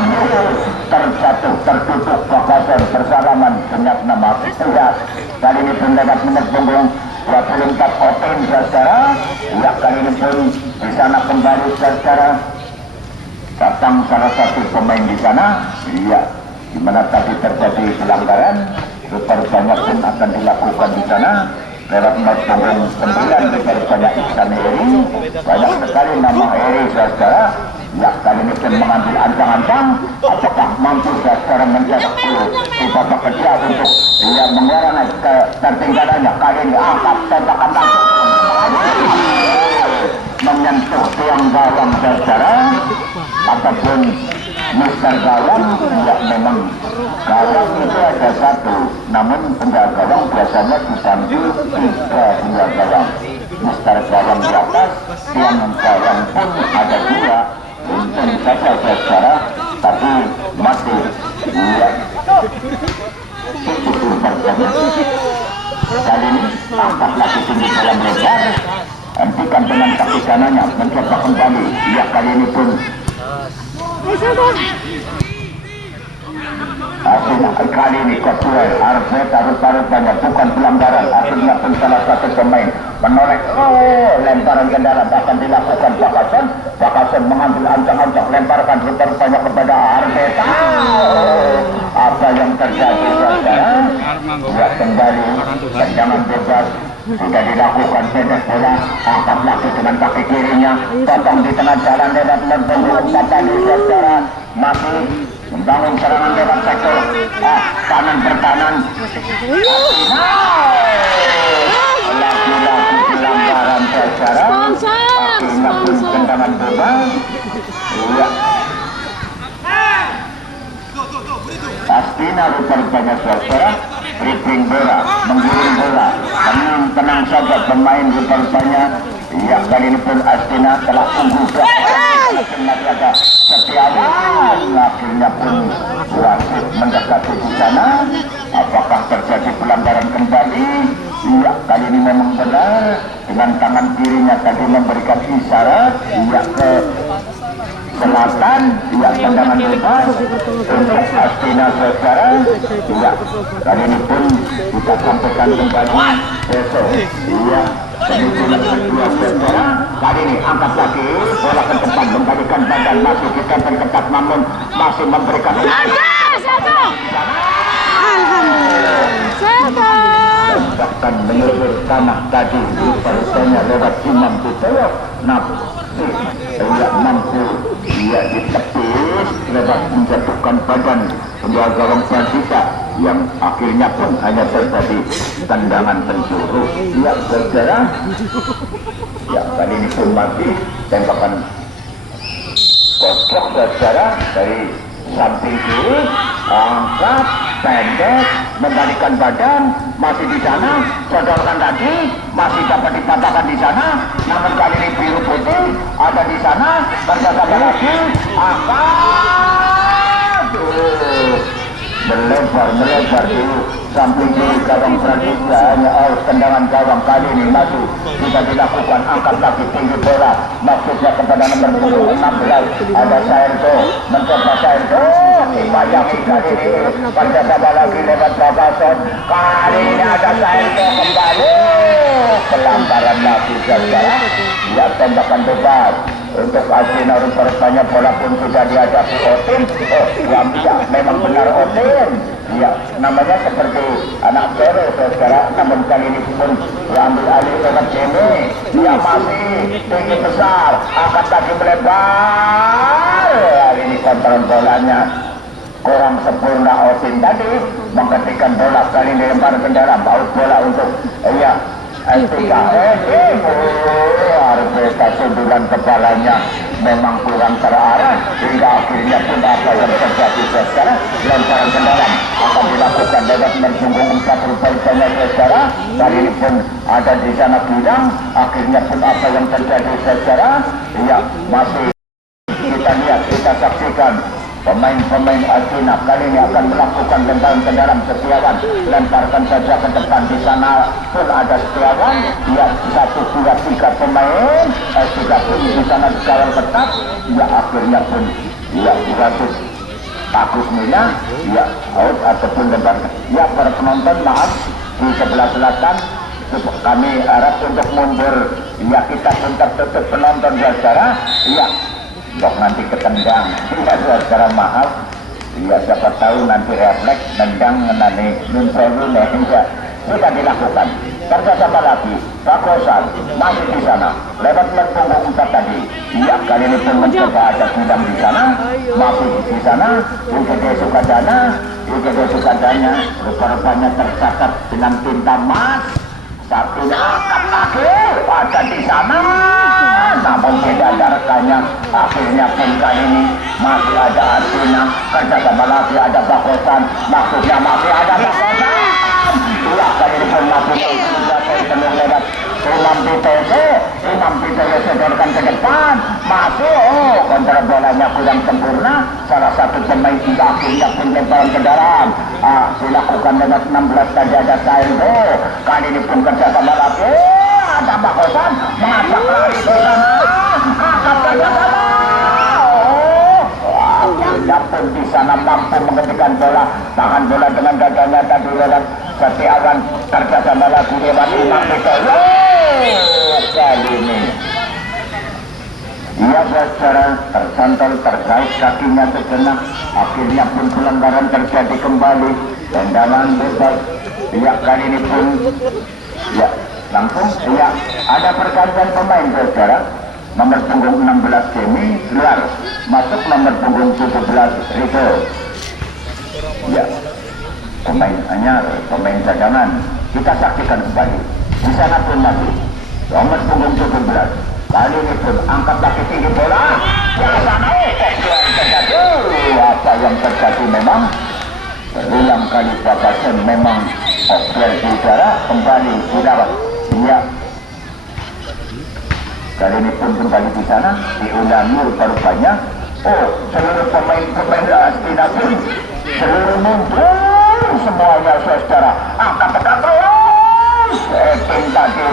Terjatuh, tertutup Bakason bersalaman dengan nama Pria. Kali ini pun lewat menit punggung 24 Open saudara. Ya, kali ini pun di sana kembali saudara. Datang salah satu pemain di sana. Ya, di mana tadi terjadi pelanggaran. Rupanya pun akan dilakukan di sana lewat nomor punggung 9 rupanya Iksan Heri. Banyak sekali nama Heri saudara. Ya, kali ini pun mengambil ancang-ancang. Apakah mampu saudara mencetak gol di babak kedua untuk dia mengurangi ketertinggalannya. Kali ini angkat tembakan langsung menyentuh tiang gawang saudara. Atau pun Mister Gawang, ya memang gawang itu ada satu, namun penjaga gawang biasanya dipanggil 3 penjaga gawang. Mister Gawang di atas, tiang gawang pun ada 2. Untung saja saudara, tapi masih ya 70%. Kali ini angkat lagi tinggi dalam lebar, hentikan dengan kaki kanannya, mencoba kembali. Ya kali ini pun kali ini kedua harus banyak, bukan pelanggaran. Akhirnya pun salah satu pemain menoleh, lemparan ke dalam akan dilakukan Bakason mengambil ancang-ancang, lemparkan rupanya kepada Arteta. Apa yang terjadi saudara? Ya kembali tendangan bebas sudah dilakukan, pendek bola, angkat lagi dengan kaki kirinya, potong di tengah jalan lewat lempeng tadi saudara, masih membangun serangan lewat sektor kanan berkanan. Lagi-lagi pelanggaran saudara, akhirnya pun tendangan bebas. Iya, Astina rupanya saudara, dribbling bola, menggiring bola, tenang saja pemain rupanya. Ya kali ini pun Astina telah unggul ada Setiawan, akhirnya pun wasit mendekati di sana. Apakah terjadi pelanggaran kembali? Ya kali ini memang benar, dengan tangan kirinya tadi memberikan isyarat ya ke selatan, ya tendangan bebas untuk Astina saudara. Ya kali ini pun kita sampaikan kembali besok. Ya penyusunan kedua saudara, kali ini angkat lagi bola ke depan, membalikan badan, masih kita berketat namun masih memberikan bahkan menyebut tanah tadi rupanya lewat Imam Butoyo, tidak mampu dia ditepis lewat menjatuhkan badan penjaga gawang Persita, yang akhirnya pun hanya terjadi tendangan penjuru. Ya saudara, ya kali ini pun masih tembakan kocok saudara dari samping kiri, angkat pendek, membalikan badan, masih di sana, sodorkan tadi, masih dapat dipatahkan di sana, namun kali ini biru putih ada di sana, bersama lagi, angkat, melebar dulu, samping kiri gawang Persita, hanya tendangan gawang kali ini masih sudah dilakukan, angkat lagi tinggi bola, maksudnya kepada nomor 16, ada Saerto, mencoba Saerto, dibayangi kali ini, bersama lagi lewat Bakason, kali ini ada Saerto kembali, pelanggaran lagi saudara, ya tembakan bebas. Untuk Astina rupanya bola pun sudah dihadapi Otin. Ya memang benar Otin. Ya namanya seperti anak cewek saudara, namun kali ini pun diambil alih lewat Jimmy. Ya masih tinggi besar, akan tadi melebar. Kali ini kontrol bolanya kurang sempurna. Otin tadi mengetikkan bola, kali ini lempar ke dalam, baut bola untuk Arteta, sundulan kepalanya memang kurang terarah hingga akhirnya pun apa yang terjadi secara lemparan ke dalam akan dilakukan lewat menyunggung 4 rupanya saudara. Kali ini pun ada di sana bidang, akhirnya pun apa yang terjadi secara ya masih kita lihat, kita saksikan. Pemain-pemain Astina kali ini akan melakukan lemparan ke dalam. Setiawan lemparkan saja ke depan, di sana pun ada Setiawan. Ya 1, 2, 3 pemain juga pun di sana dikawal ketat. Ya akhirnya pun ya wasit Agus Mina ya out ataupun lempar. Ya para penonton maaf di sebelah selatan kami harap untuk mundur. Ya kita pun tertutup penonton saudara. Ya dok nanti ketendang, tidak secara mahal. Ya siapa tahu nanti refleks nendang menani nuntolu ya sudah dilakukan. Kerjasama lagi, Bakosan masih di sana, lewat punggung 4 tadi. Ya kali ini pun mencoba ada bidang di sana, masih di sana. UGD Sukadana, rupa-rupanya tercatat dengan tinta emas. Satunya angkat lagi, ada di sana. Namun tidak ada rekannya. Akhirnya pun kali ini masih ada Artina, kerjasama lagi ada Bakosan, maksudnya masih ada Bakosan. Iya, kali ini pun masih juga saya penuh lewat Imam Pitoyo sodorkan ke depan, masuk, kontrol bolanya kurang sempurna, salah satu pemain juga akhirnya pun lemparan ke dalam. Dilakukan lewat 16 tadi ada Saildo, kali ini pun kerjasama lagi, ada Bakosan, mengajak lari ke sana, angkat kerjasama. Akhirnya pun di sana mampu menghentikan bola, tahan bola dengan dadanya tadi lewat Setiawan, kerjasama lagi lewat Imam Pitoyo. Kali ini ia secara tercantol terkait kakinya sejenak, akhirnya pun pelanggaran terjadi kembali, tendangan bebas. Ia kali ini pun ya langsung ya ada pergantian pemain saudara. Nomor punggung 16 Jemi keluar, masuk nomor punggung 17 Rido. Ya, pemain anyar, pemain cadangan. Kita saksikan kembali. Di sana pun masih nomor punggung 17. Kali ini pun angkat kaki tinggi bola. Biasa naik. Apa yang terjadi memang berulang kali Babasan memang offside di udara, kembali dilawan. Iya. Kali ini pun kembali di sana diulangi rupanya. Seluruh pemain Astina pun seluruh mumpung semuanya saudara. Angkat tegak terus. Setting tadi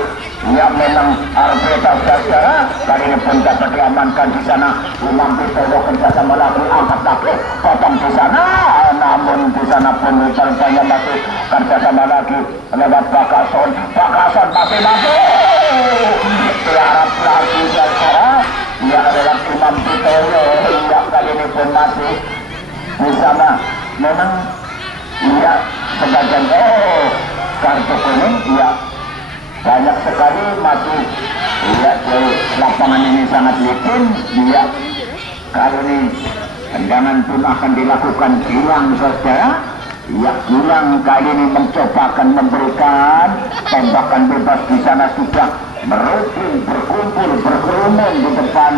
yang memang Arveta saudara. Kali ini pun dapat diamankan di sana. Imam Pitoyo kerjasama lagi angkat kaki, potong di sana. Namun di sana pun rupanya masih kerjasama lagi lewat Bakason. Bakason masih masuk. Diharap lagi saudara. Ia adalah Imam Pitoyo. Ia kali ini pun masih di sana. Memang ia sebagian kartu kuning. Ia banyak sekali masih. Ia di lapangan ini sangat licin. Ia kali ini tendangan pun akan dilakukan hilang saudara. Ia hilang kali ini mencoba akan memberikan tembakan bebas di sana sudah merutin berkumpul berkerumun di depan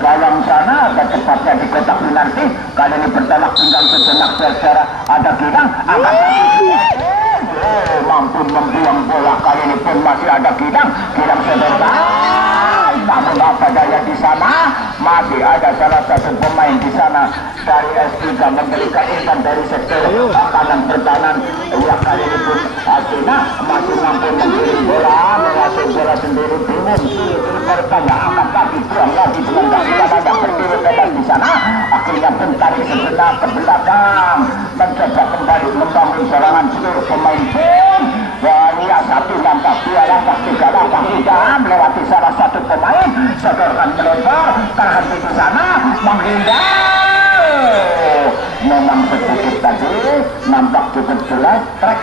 gawang sana dan tepatnya di kotak penalti. Kali ini bertolak pinggang sejenak saudara. Ada Gilang akan mampu membuang bola. Kali ini pun masih ada Gilang saudara. Namun apa daya di sana masih ada salah satu pemain di sana dari S3 memberikan ikan dari sektor kanan bertahan. Ia kali ini pun Astina masih mampu mengirim bola, mengasih bola sendiri bingung bertanya angkat kaki buang lagi dengan kaki kanannya berdiri bebas di sana. Akhirnya pun tarik sejenak ke belakang, mencoba kembali membangun serangan seluruh pemain pun. Dan ia satu langkah, dua langkah, tiga langkah tidak melewati salah satu pemain, sodorkan melebar, terhenti di sana, menghindar. Memang sedikit tadi, nampak cukup jelas, trek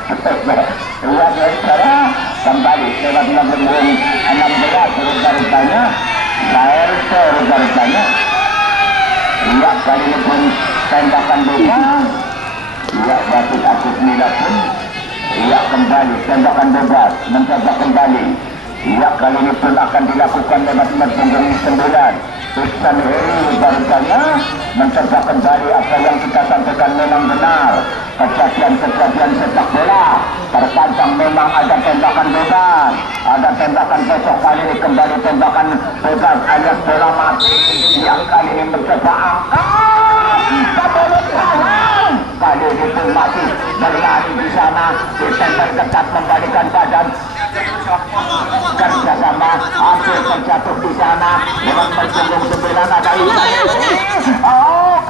dua saudara, kembali lewat nomor 16, rupanya, Saildo rupanya. Ia kali ini pun tembakan bebas. Ia David Agus Mila pun ia kembali tembakan bebas, mencoba kembali. Ia kali ini pun akan dilakukan lewat nomor punggung 9 Iksan Heri barusannya mencoba kembali. Apa yang kita sampaikan memang benar. Kejadian-kejadian sepak bola terkadang memang ada tembakan bebas, ada tembakan besok. Kali ini kembali tembakan bebas alias bola mati. Yang kali ini mencoba angkat bola kalah. Kali ini pun masih berlari di sana, ditempel ketat membalikan badan. Kerjasama hampir terjatuh di sana dengan berjumlah 9 ada Iksan.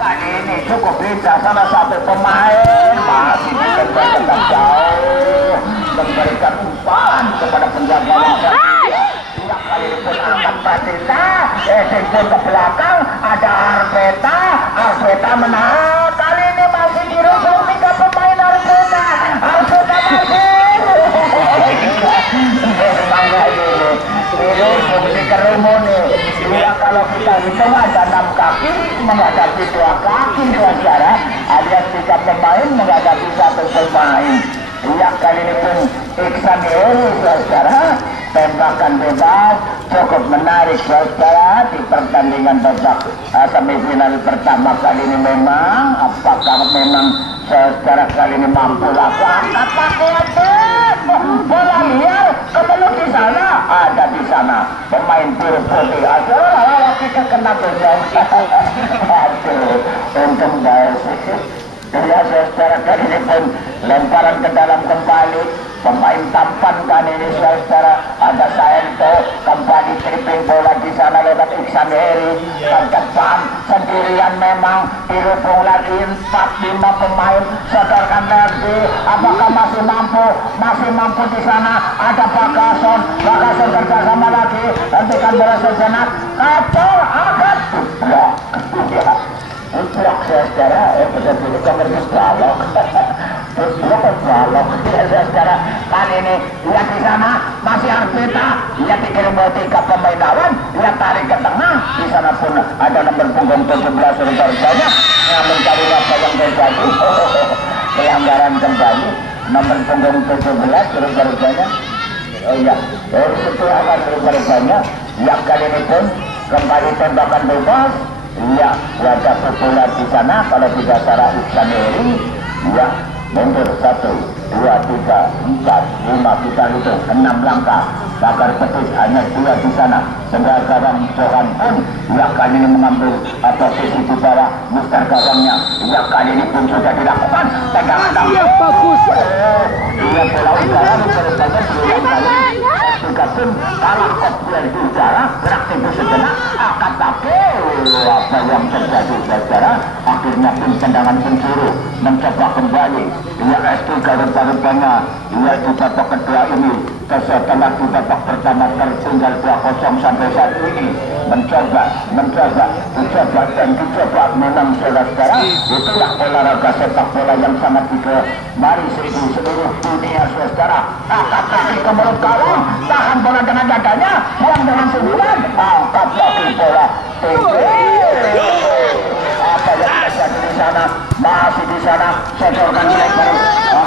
Kali ini cukup lincah salah satu pemain masih ditempel tetap jauh memberikan umpan kepada penjaga yang setia. Kali ini pun angkat Pratita, pun ke belakang ada Arveta menahan. Kali ini masih dirusung 3 pemain Arveta masih ini kerumun nih. Dia kalau kita hitung ada 6 kaki menghadapi 2 kaki saudara, alias 3 pemain menghadapi 1 pemain. Yang kali ini pun Iksan Heri saudara. tembakan bebas cukup menarik saudara di pertandingan babak semifinal pertama kali ini. Memang apakah memang saudara kali ini mampu laku angkat pakai bola liar kebelut di sana, ada di sana pemain biru putih. Aduh, kita kena gol. Aduh, untung baik. Ya saudara kali ini pun lemparan ke dalam kembali pemain tampan kan ini saudara, ada Saento kembali tripping bola di sana lewat Iksan Heri ke depan sendirian, memang dirubung lagi 4-5 pemain setorkan lagi. Apakah masih mampu di sana, ada Bagason kerjasama lagi, hentikan bola sejenak, kacau akan blok blok saudara, betul-betul komersial balok balok saudara. Kali ini lihat di sana masih Arteta, lihat dikirim bola 3 pemain lawan, lihat tarik ke tengah, di sana pun ada nomor punggung 17 rupanya yang mencari apa yang terjadi. Pelanggaran kembali nomor punggung 17 rupanya. Oh iya, setelah rupanya ya kali ini pun kembali tembakan bebas. Ya, wajah populer di sana kalau tidak salah Iksan Heri. Ya, mundur 1, 2, 3, 4, 5, kita hitung 6 langkah. Bakar petis hanya 2 di sana. Sehingga gawang Johan pun ya kali ini mengambil posisi di bawah muster gawangnya. Ya kali ini pun sudah dilakukan pegangan tangan. Iya, bagus. Iya, bola udara berbeda berulang kali. Juga pun kalah kopler di udara, beraktivitas sejenak, akan tapi apa yang terjadi saudara, akhirnya pun tendangan pencuru mencoba kembali. Ya S3 rupa-rupanya ya di babak kedua ini setelah di babak pertama tertinggal 2-0 sampai saat ini mencoba memang saudara. Itulah olahraga sepak bola yang sangat digemari seluruh dunia saudara. Angkat lagi ke mulut gawang, tahan bola dengan dadanya, buang dengan 9, angkat lagi bola tinggi. Apa yang terjadi di sana? Masih di sana, setorkan lebar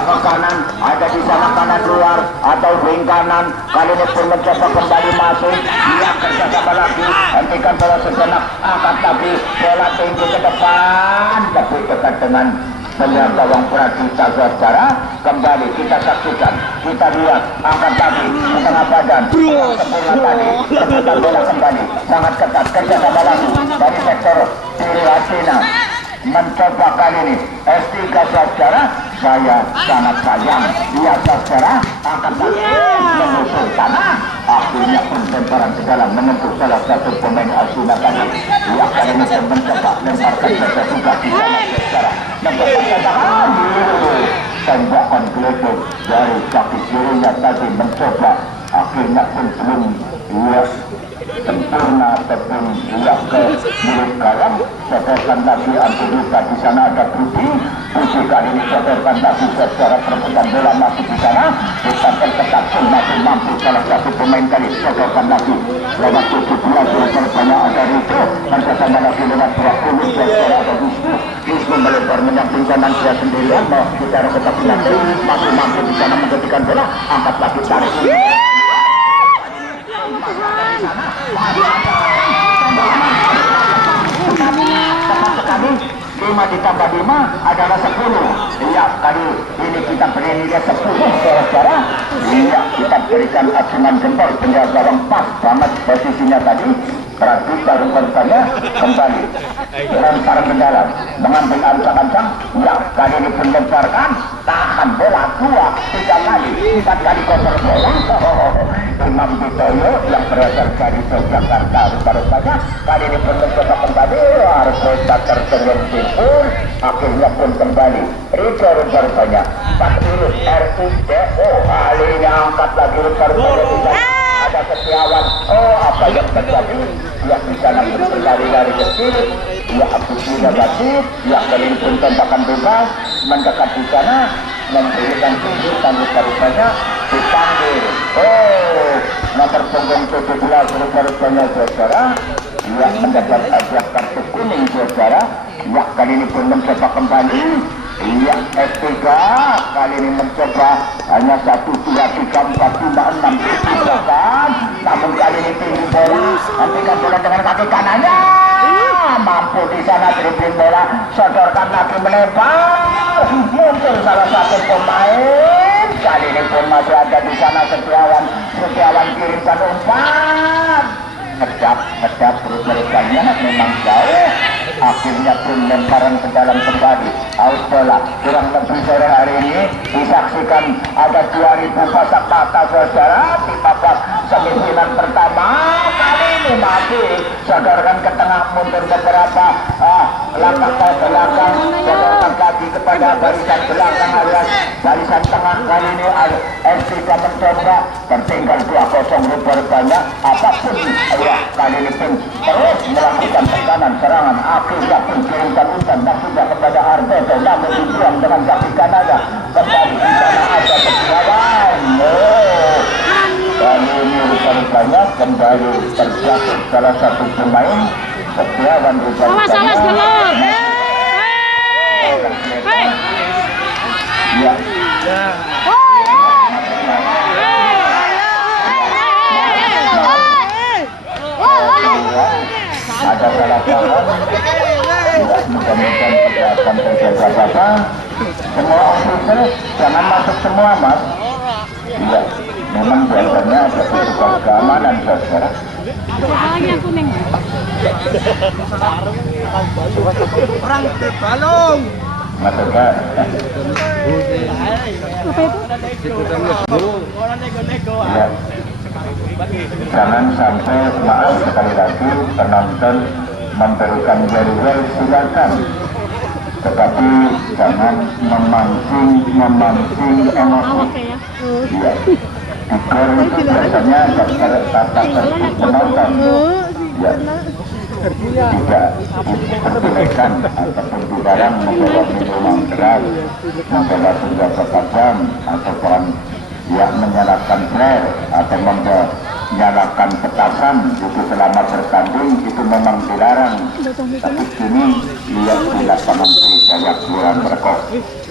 ke kanan, ada di sana kanan luar atau wing kanan. Kali ini pun mencoba kembali masuk, dia kerjasama lagi, hentikan bola sejenak, angkat lagi bola tinggi ke depan, tapi dekat dengan melihat gawang Pradita saudara. Kembali kita saksikan, kita lihat, angkat lagi ke tengah badan, sempurna tadi, keputar bola kembali, sangat ketat, kerjasama lagi dari sektor kiri Asina. Mencoba kali ini S3 saudara, saya sangat sayang dia saudara, angkat lagi menusuk tanah, akhirnya pun lemparan ke dalam menyentuh salah satu pemain Asuna tadi. Dia kali ini mencoba lemparkan saja juga di sana saudara, mencoba tangan tembakan geledek dari kaki kirinya tadi, mencoba akhirnya pun belum sempurna ataupun ke mulut gawang. Setorkan lagi Antuduka, di sana ada Budi kali ini setorkan lagi secara perebutan bola masuk di sana, disampaikan ketat pun masih mampu salah satu pemain kali setorkan lagi lewat 17 banyak ada Rito, bersama lagi lewat 20 secara ada Wisnu melebar menyamping kanan dia sendirian, mau bicara tetapi nanti masih mampu di sana menjadikan bola, angkat lagi tarik sekali 5 ditambah 5 adalah 10. Iya, kali ini kita beri nilai 10 saudara. Iya, kita berikan acuan jempol, penjaga gawang pas banget posisinya tadi. Pradita rupanya kembali lemparan ke dalam, mengambil ancang-ancang. Ya, kali ini pun lemparkan, tahan bola 2, 3 kali, 4 kali kotor bola. Imam Bitoyo yang berasal dari Yogyakarta rupanya kali ini pun mencoba kembali, harus tersenyum simpul, akhirnya pun kembali Rico rupanya 4 urus RUDO, kali ini angkat lagi rupanya ada Setiawan. Oh, apa yang terjadi? Ya, di sana berlari-lari kecil, ya Abdullah Basit, ya kali ini pun tembakan bebas mendekat di sana, memberikan tuntutan rupanya dipanggil. Oh, nomor punggung 17 rupanya saudara, ya mendapat ajar kartu kuning saudara. Ya kali ini pun mencoba kembali, Iya, F3 kali ini mencoba hanya 1, 2, 3, 4, 5, 6, 7 kan. Namun kali ini tinggi bola, hentikan bola dengan kaki kanannya. Mampu di sana dribbling bola, sodorkan lagi melebar. Muncul salah satu pemain. Kali ini pun masih ada di sana Setiawan. Setiawan kirimkan umpan. Ngedap terus merekanya memang jauh. Akhirnya pun lemparan ke dalam kembali. Out bola kurang lebih sore hari ini disaksikan ada 2000 pasak mata saudara di babak semifinal pertama. Kali ini masih sodorkan ke tengah, mundur beberapa langkah ke belakang, sodorkan lagi kepada barisan belakang alias barisan tengah. Kali ini FC mencoba tertinggal 2-0 rupanya. Apapun kali ini pun terus melakukan tekanan serangan. Akhirnya pun kirimkan umpan maksudnya kepada Arteto, namun dibuang dengan kaki kanannya. Kembali di sana ada Setiawan. Kali ini rupanya kembali terjatuh salah satu pemain. Setiawan rupanya. Salah telur. Hei. Ya. Ada salah paham, mudah-mudahan tidak akan terjadi apa-apa. Semua officer jangan masuk semua, Mas. Iya, memang biasanya ada petugas keamanan, saudara. Lagi yang kuning. Orang balong. Maksudnya, ya, jangan sampai, maaf sekali lagi, penonton memberikan well silakan, tetapi jangan memancing emosi. Iya, tikar itu biasanya tata tertib penonton. Ya, tidak diperbolehkan ataupun dilarang membawa minuman keras, membawa senjata tajam, ataupun menyalakan flare atau menyalakan petasan itu selama bertanding, itu memang dilarang. Tapi sini ia tidak mengerti gaya keluaran mereka.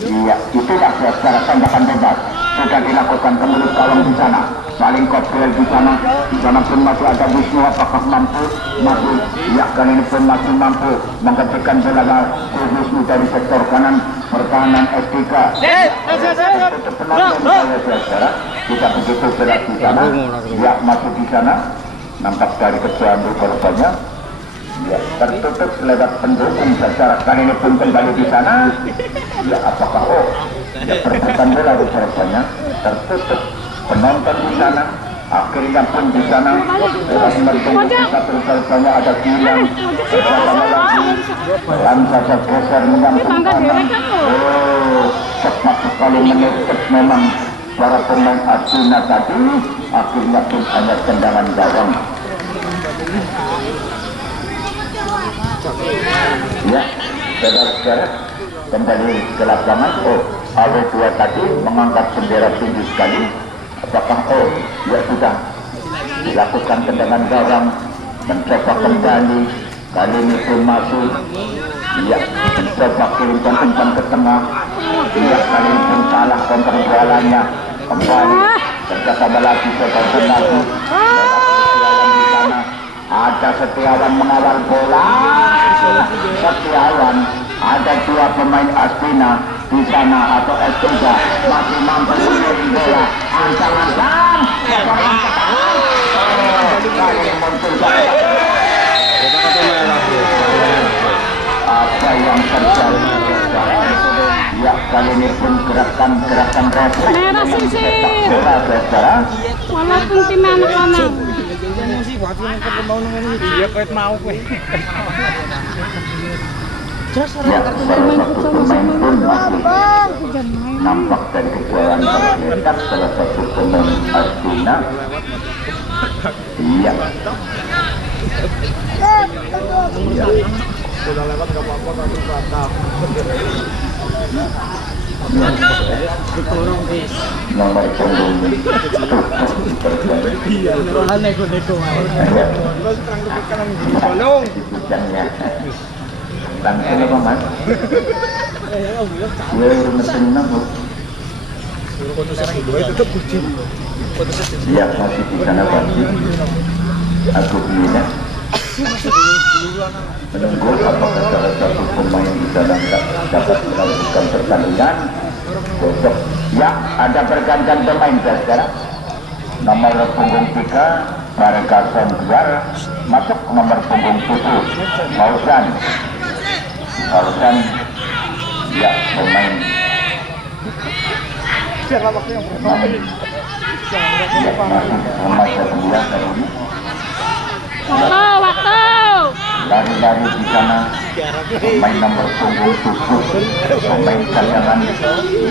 Iya, itulah secara tindakan bebas sudah dilakukan ke mulut kawang di sana. Saling kopel di sana pun masih ada Wisnu. Apakah mampu? Masih, ya, kali ini pun masih mampu menghentikan bola Wisnu dari sektor kanan pertahanan S3. Kita begitu berat di sana, ya, masuk di sana, nampak dari kejauhan korbannya, ya, tertutup lewat pendukung secara kali ini pun kembali di sana, ya, apakah ya, perbuatan bola di korbannya tertutup. Penonton di sana, akhirnya pun di sana dalam bertunggu satu korbannya ada Gilang bersama lagi pelan saja geser menyamping kanan. Cepat sekali menutup memang para pemain Argentina tadi. Akhirnya pun hanya tendangan gawang. Ya, saudara-saudara, kembali ke lapangan. AW2 tadi mengangkat bendera tinggi sekali. Apakah ya sudah dilakukan tendangan gawang, mencoba kembali, kali ini pun masuk, ya, mencoba kirimkan umpan ke tengah, ya, kali ini pun salah konter bolanya, kembali kerjasama lagi, sebagian lagi, di sana ada Setiawan mengawal bola. Setiawan, ada 2 pemain Argentina di sana atau S3 masih mampu mengirim bola. Ancang-ancang, apa yang terjadi? Ya, kali ini pun gerakan refleks Merah sisir. saudara. Walaupun tim anak-anak. Iya, kowe mau kowe. Ya, salah satu pemain pun masih nampak dari kejuaraan terletak salah satu pemain Argentina. Iya. Iya. Sudah lewat gak apa-apa tapi batal. Nomor punggung Iya, neko-neko. bolong. Langsung apa mas? Ya udah tenang kok. Ya masih di sana pasti. Aku minat menunggu apakah salah satu pemain di sana dapat melakukan pertandingan besok. Ya ada pergantian pemain sekarang. Nomor punggung 3 Barengkasan keluar, masuk nomor punggung 7 Fauzan. Ya pemain ya masih remaja belia kali ini. Waktu. Lari-lari di sana pemain nomor punggung 7 pemain cadangan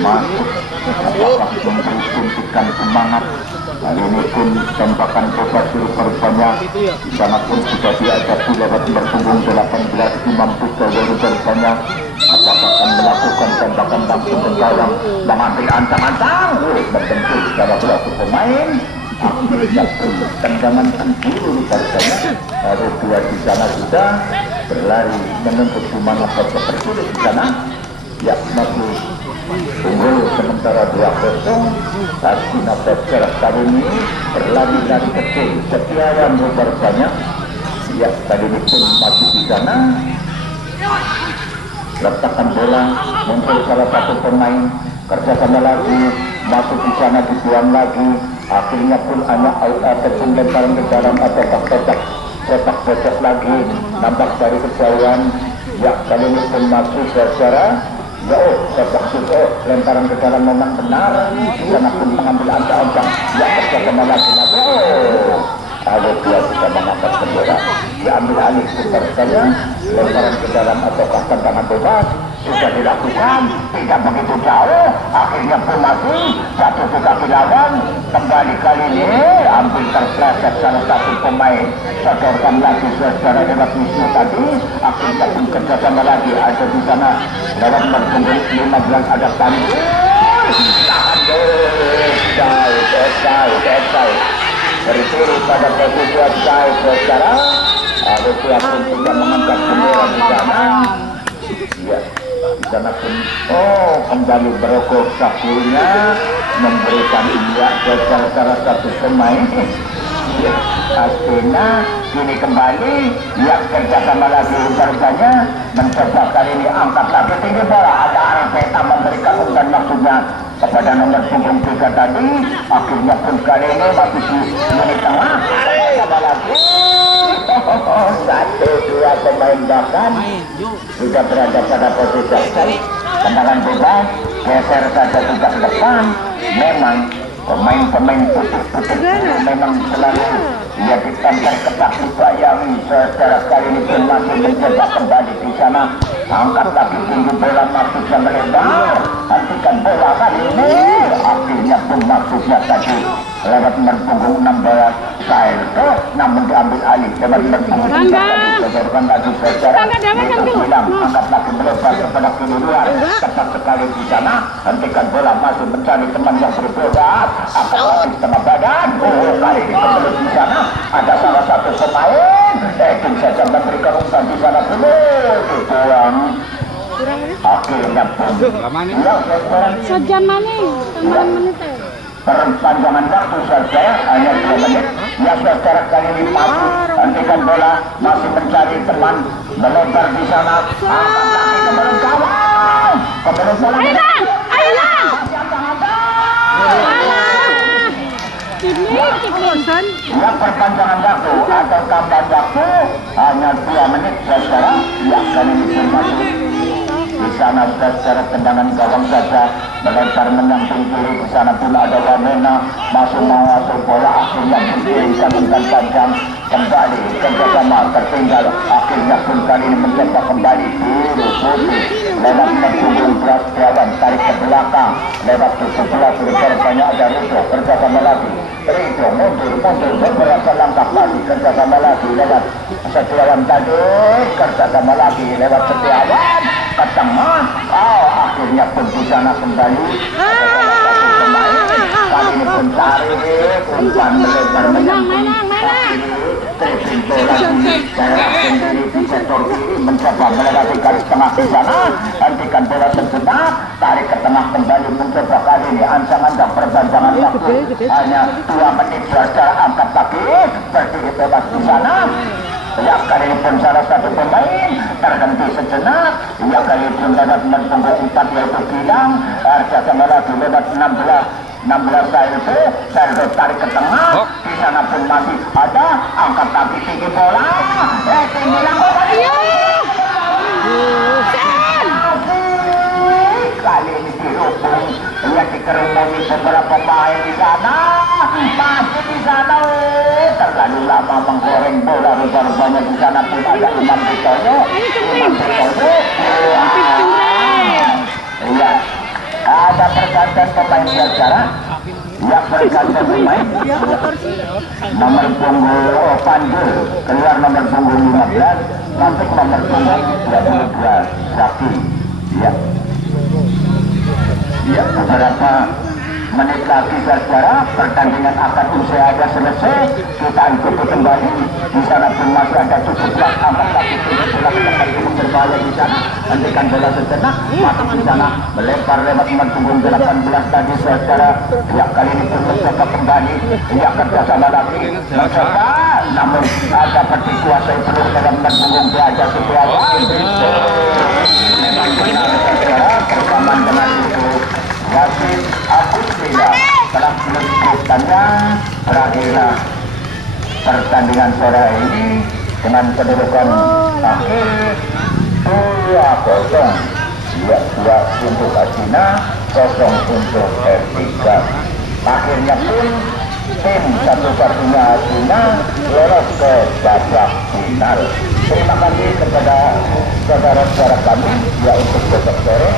masuk. Apakah memberi suntikan semangat? Hari ini pun tembakan bebas rupanya di sana pun sudah diajak lewat nomor punggung 18 Imam Pustaka rupanya. Apakah akan melakukan tembakan langsung ke gawang mengambil ancang-ancang bertentu secara pelaku pemain. Akhirnya tendangan penjuru rupanya. Ada dua di sana sudah berlari menuntut di mana seperti di sana. Ya masih unggul sementara 2-0. Tapi nafas keras kali ini berlari-lari kecil Setiawan rupanya. Ya tadi ini pun masih di sana. Letakkan bola, muncul salah satu pemain, kerjasama lagi, masuk di sana dibuang lagi, akhirnya pun hanya out ataupun lemparan ke dalam atau kotak pojok lagi, nampak dari kejauhan. Ya kali ini pun masuk secara jauh, lemparan ke dalam memang benar, di sana pun mengambil ancang-ancang, ya kerjasama lagi, kalau dia sudah mengangkat bendera, diambil alih superstarnya, lemparan ke dalam atau tendangan bebas sudah dilakukan, tidak begitu jauh, akhirnya pun masih jatuh ke kaki lawan. Kembali kali ini ambil terpleset salah satu pemain, sodorkan lagi secara lewat misi tadi, akhirnya pun kerjasama lagi ada di sana lewat bertunggu 15 ada tanggul, tahan jauh, berdiri pada posisi offside sekarang. Rusia pun sudah mengangkat bendera di sana. Ya, di sana pun kembali berokok sakunya memberikan injak ke salah satu pemain. Ya, akhirnya kini kembali yang kerjasama lagi rupanya mencoba kali ini angkat lagi tinggi bola. Ada Arpeta memberikan umpan maksudnya kepada nomor punggung 3 tadi. Akhirnya pun kali ini masih di menit tengah sama lagi. 1-2 pemain bahkan sudah berada pada posisi offside. Tendangan bebas geser saja juga ke depan. Memang pemain-pemain putih-putih memang selalu ia ditempel ketak dibayangi. Secara kali ini pun masih mencoba kembali di sana. Angkat lagi tinggi bola maksudnya melebar. Hentikan bola kali ini. Akhirnya pun maksudnya tadi lewat nomor punggung 16 Sailto, namun diambil alih lewat nomor punggung 3 tadi lagi secara bilang angkat lagi melebar kepada kiri luar. Tepat sekali di sana. Hentikan bola masih mencari teman yang berbeda. Angkat lagi setengah badan. Kali ini kembali di sana ada salah satu pemain. Itu saja memberikan umpan di sana dulu. Dibuang. Akhirnya pun Sejam mana? Tambahan menit ya? perpanjangan waktu saja hanya 2 menit. Ya secara kali ini masih hentikan bola, masih mencari teman, melebar di sana. Angkat lagi ke belakang gawang. Ke belakang bola. Ayo! Ini ciplosan. Ya perpanjangan waktu atau tambahan waktu hanya 2 menit saja. Ya kali ini pun masih di sana secara tendangan gawang saja melempar menyamping kiri. Di sana pun ada Wamena masuk masuk bola, akhirnya dikirimkan umpan panjang kembali kerjasama tertinggal. Akhirnya pun kali ini mencoba kembali biru putih lewat punggung berat Setiawan, tarik ke belakang lewat 17 rupanya ada Rido kerjasama lagi. Rido mundur beberapa langkah lagi kerjasama lagi lewat Setiawan tadi, kerjasama lagi lewat Setiawan ke tengah. Akhirnya pun di sana kembali kali ini pun tarik umpan melebar menyamping Tripping bola ini saya sendiri di sektor kiri mencoba melewati garis tengah di sana. Hentikan bola sejenak, tarik ke tengah kembali, mencoba kali ini ancaman dan perpanjangan waktu hanya 2 menit saja. Angkat kaki, berdiri bebas di sana. Ya, kali ini pun salah satu pemain terhenti sejenak. Ya, kali ini pun dapat menunggu 4 yaitu Gilang. Harga sama lagi lewat 16 Sergio tarik ke tengah. Di sana pun masih ada. Angkat kaki tinggi bola. Tinggi bola. Kali ini dirubung. Lihat dikerumuni beberapa pemain di sana. Masih di sana. Terlalu lama menggoreng bola. Rupanya di sana pun ada Imam Bitoyo. Lihat. Ada pergantian pemain berjarak. Ya, pergantian pemain. Nomor punggung Pandu keluar nomor punggung 15, masuk nomor punggung 22 Zaki. Ya. Ya, beberapa menit lagi saudara, pertandingan akan usai ada selesai. Kita ikuti kembali. Di sana pun masih ada cukup waktu. Angkat kaki bola ke tempat cukup berbahaya di sana. Hentikan bola sejenak, masuk di sana, melempar lewat nomor punggung 18 tadi saudara. Ya, kali ini pun mencoba kembali. Ya, kerjasama lagi. Mencoba, namun dapat dikuasai penuh dalam nomor punggung Belajar Setiawan. Memang benar saudara, persamaan dengan itu. Wasit Agustina telah menuliskannya. Berakhirlah pertandingan sore ini dengan kedudukan akhir 2-0. Ya, 2 untuk Agustina, 0 untuk Persija. Akhirnya pun tim satu-satunya Agustina lolos ke babak final. Terima kasih kepada saudara-saudara kami ya untuk besok sore.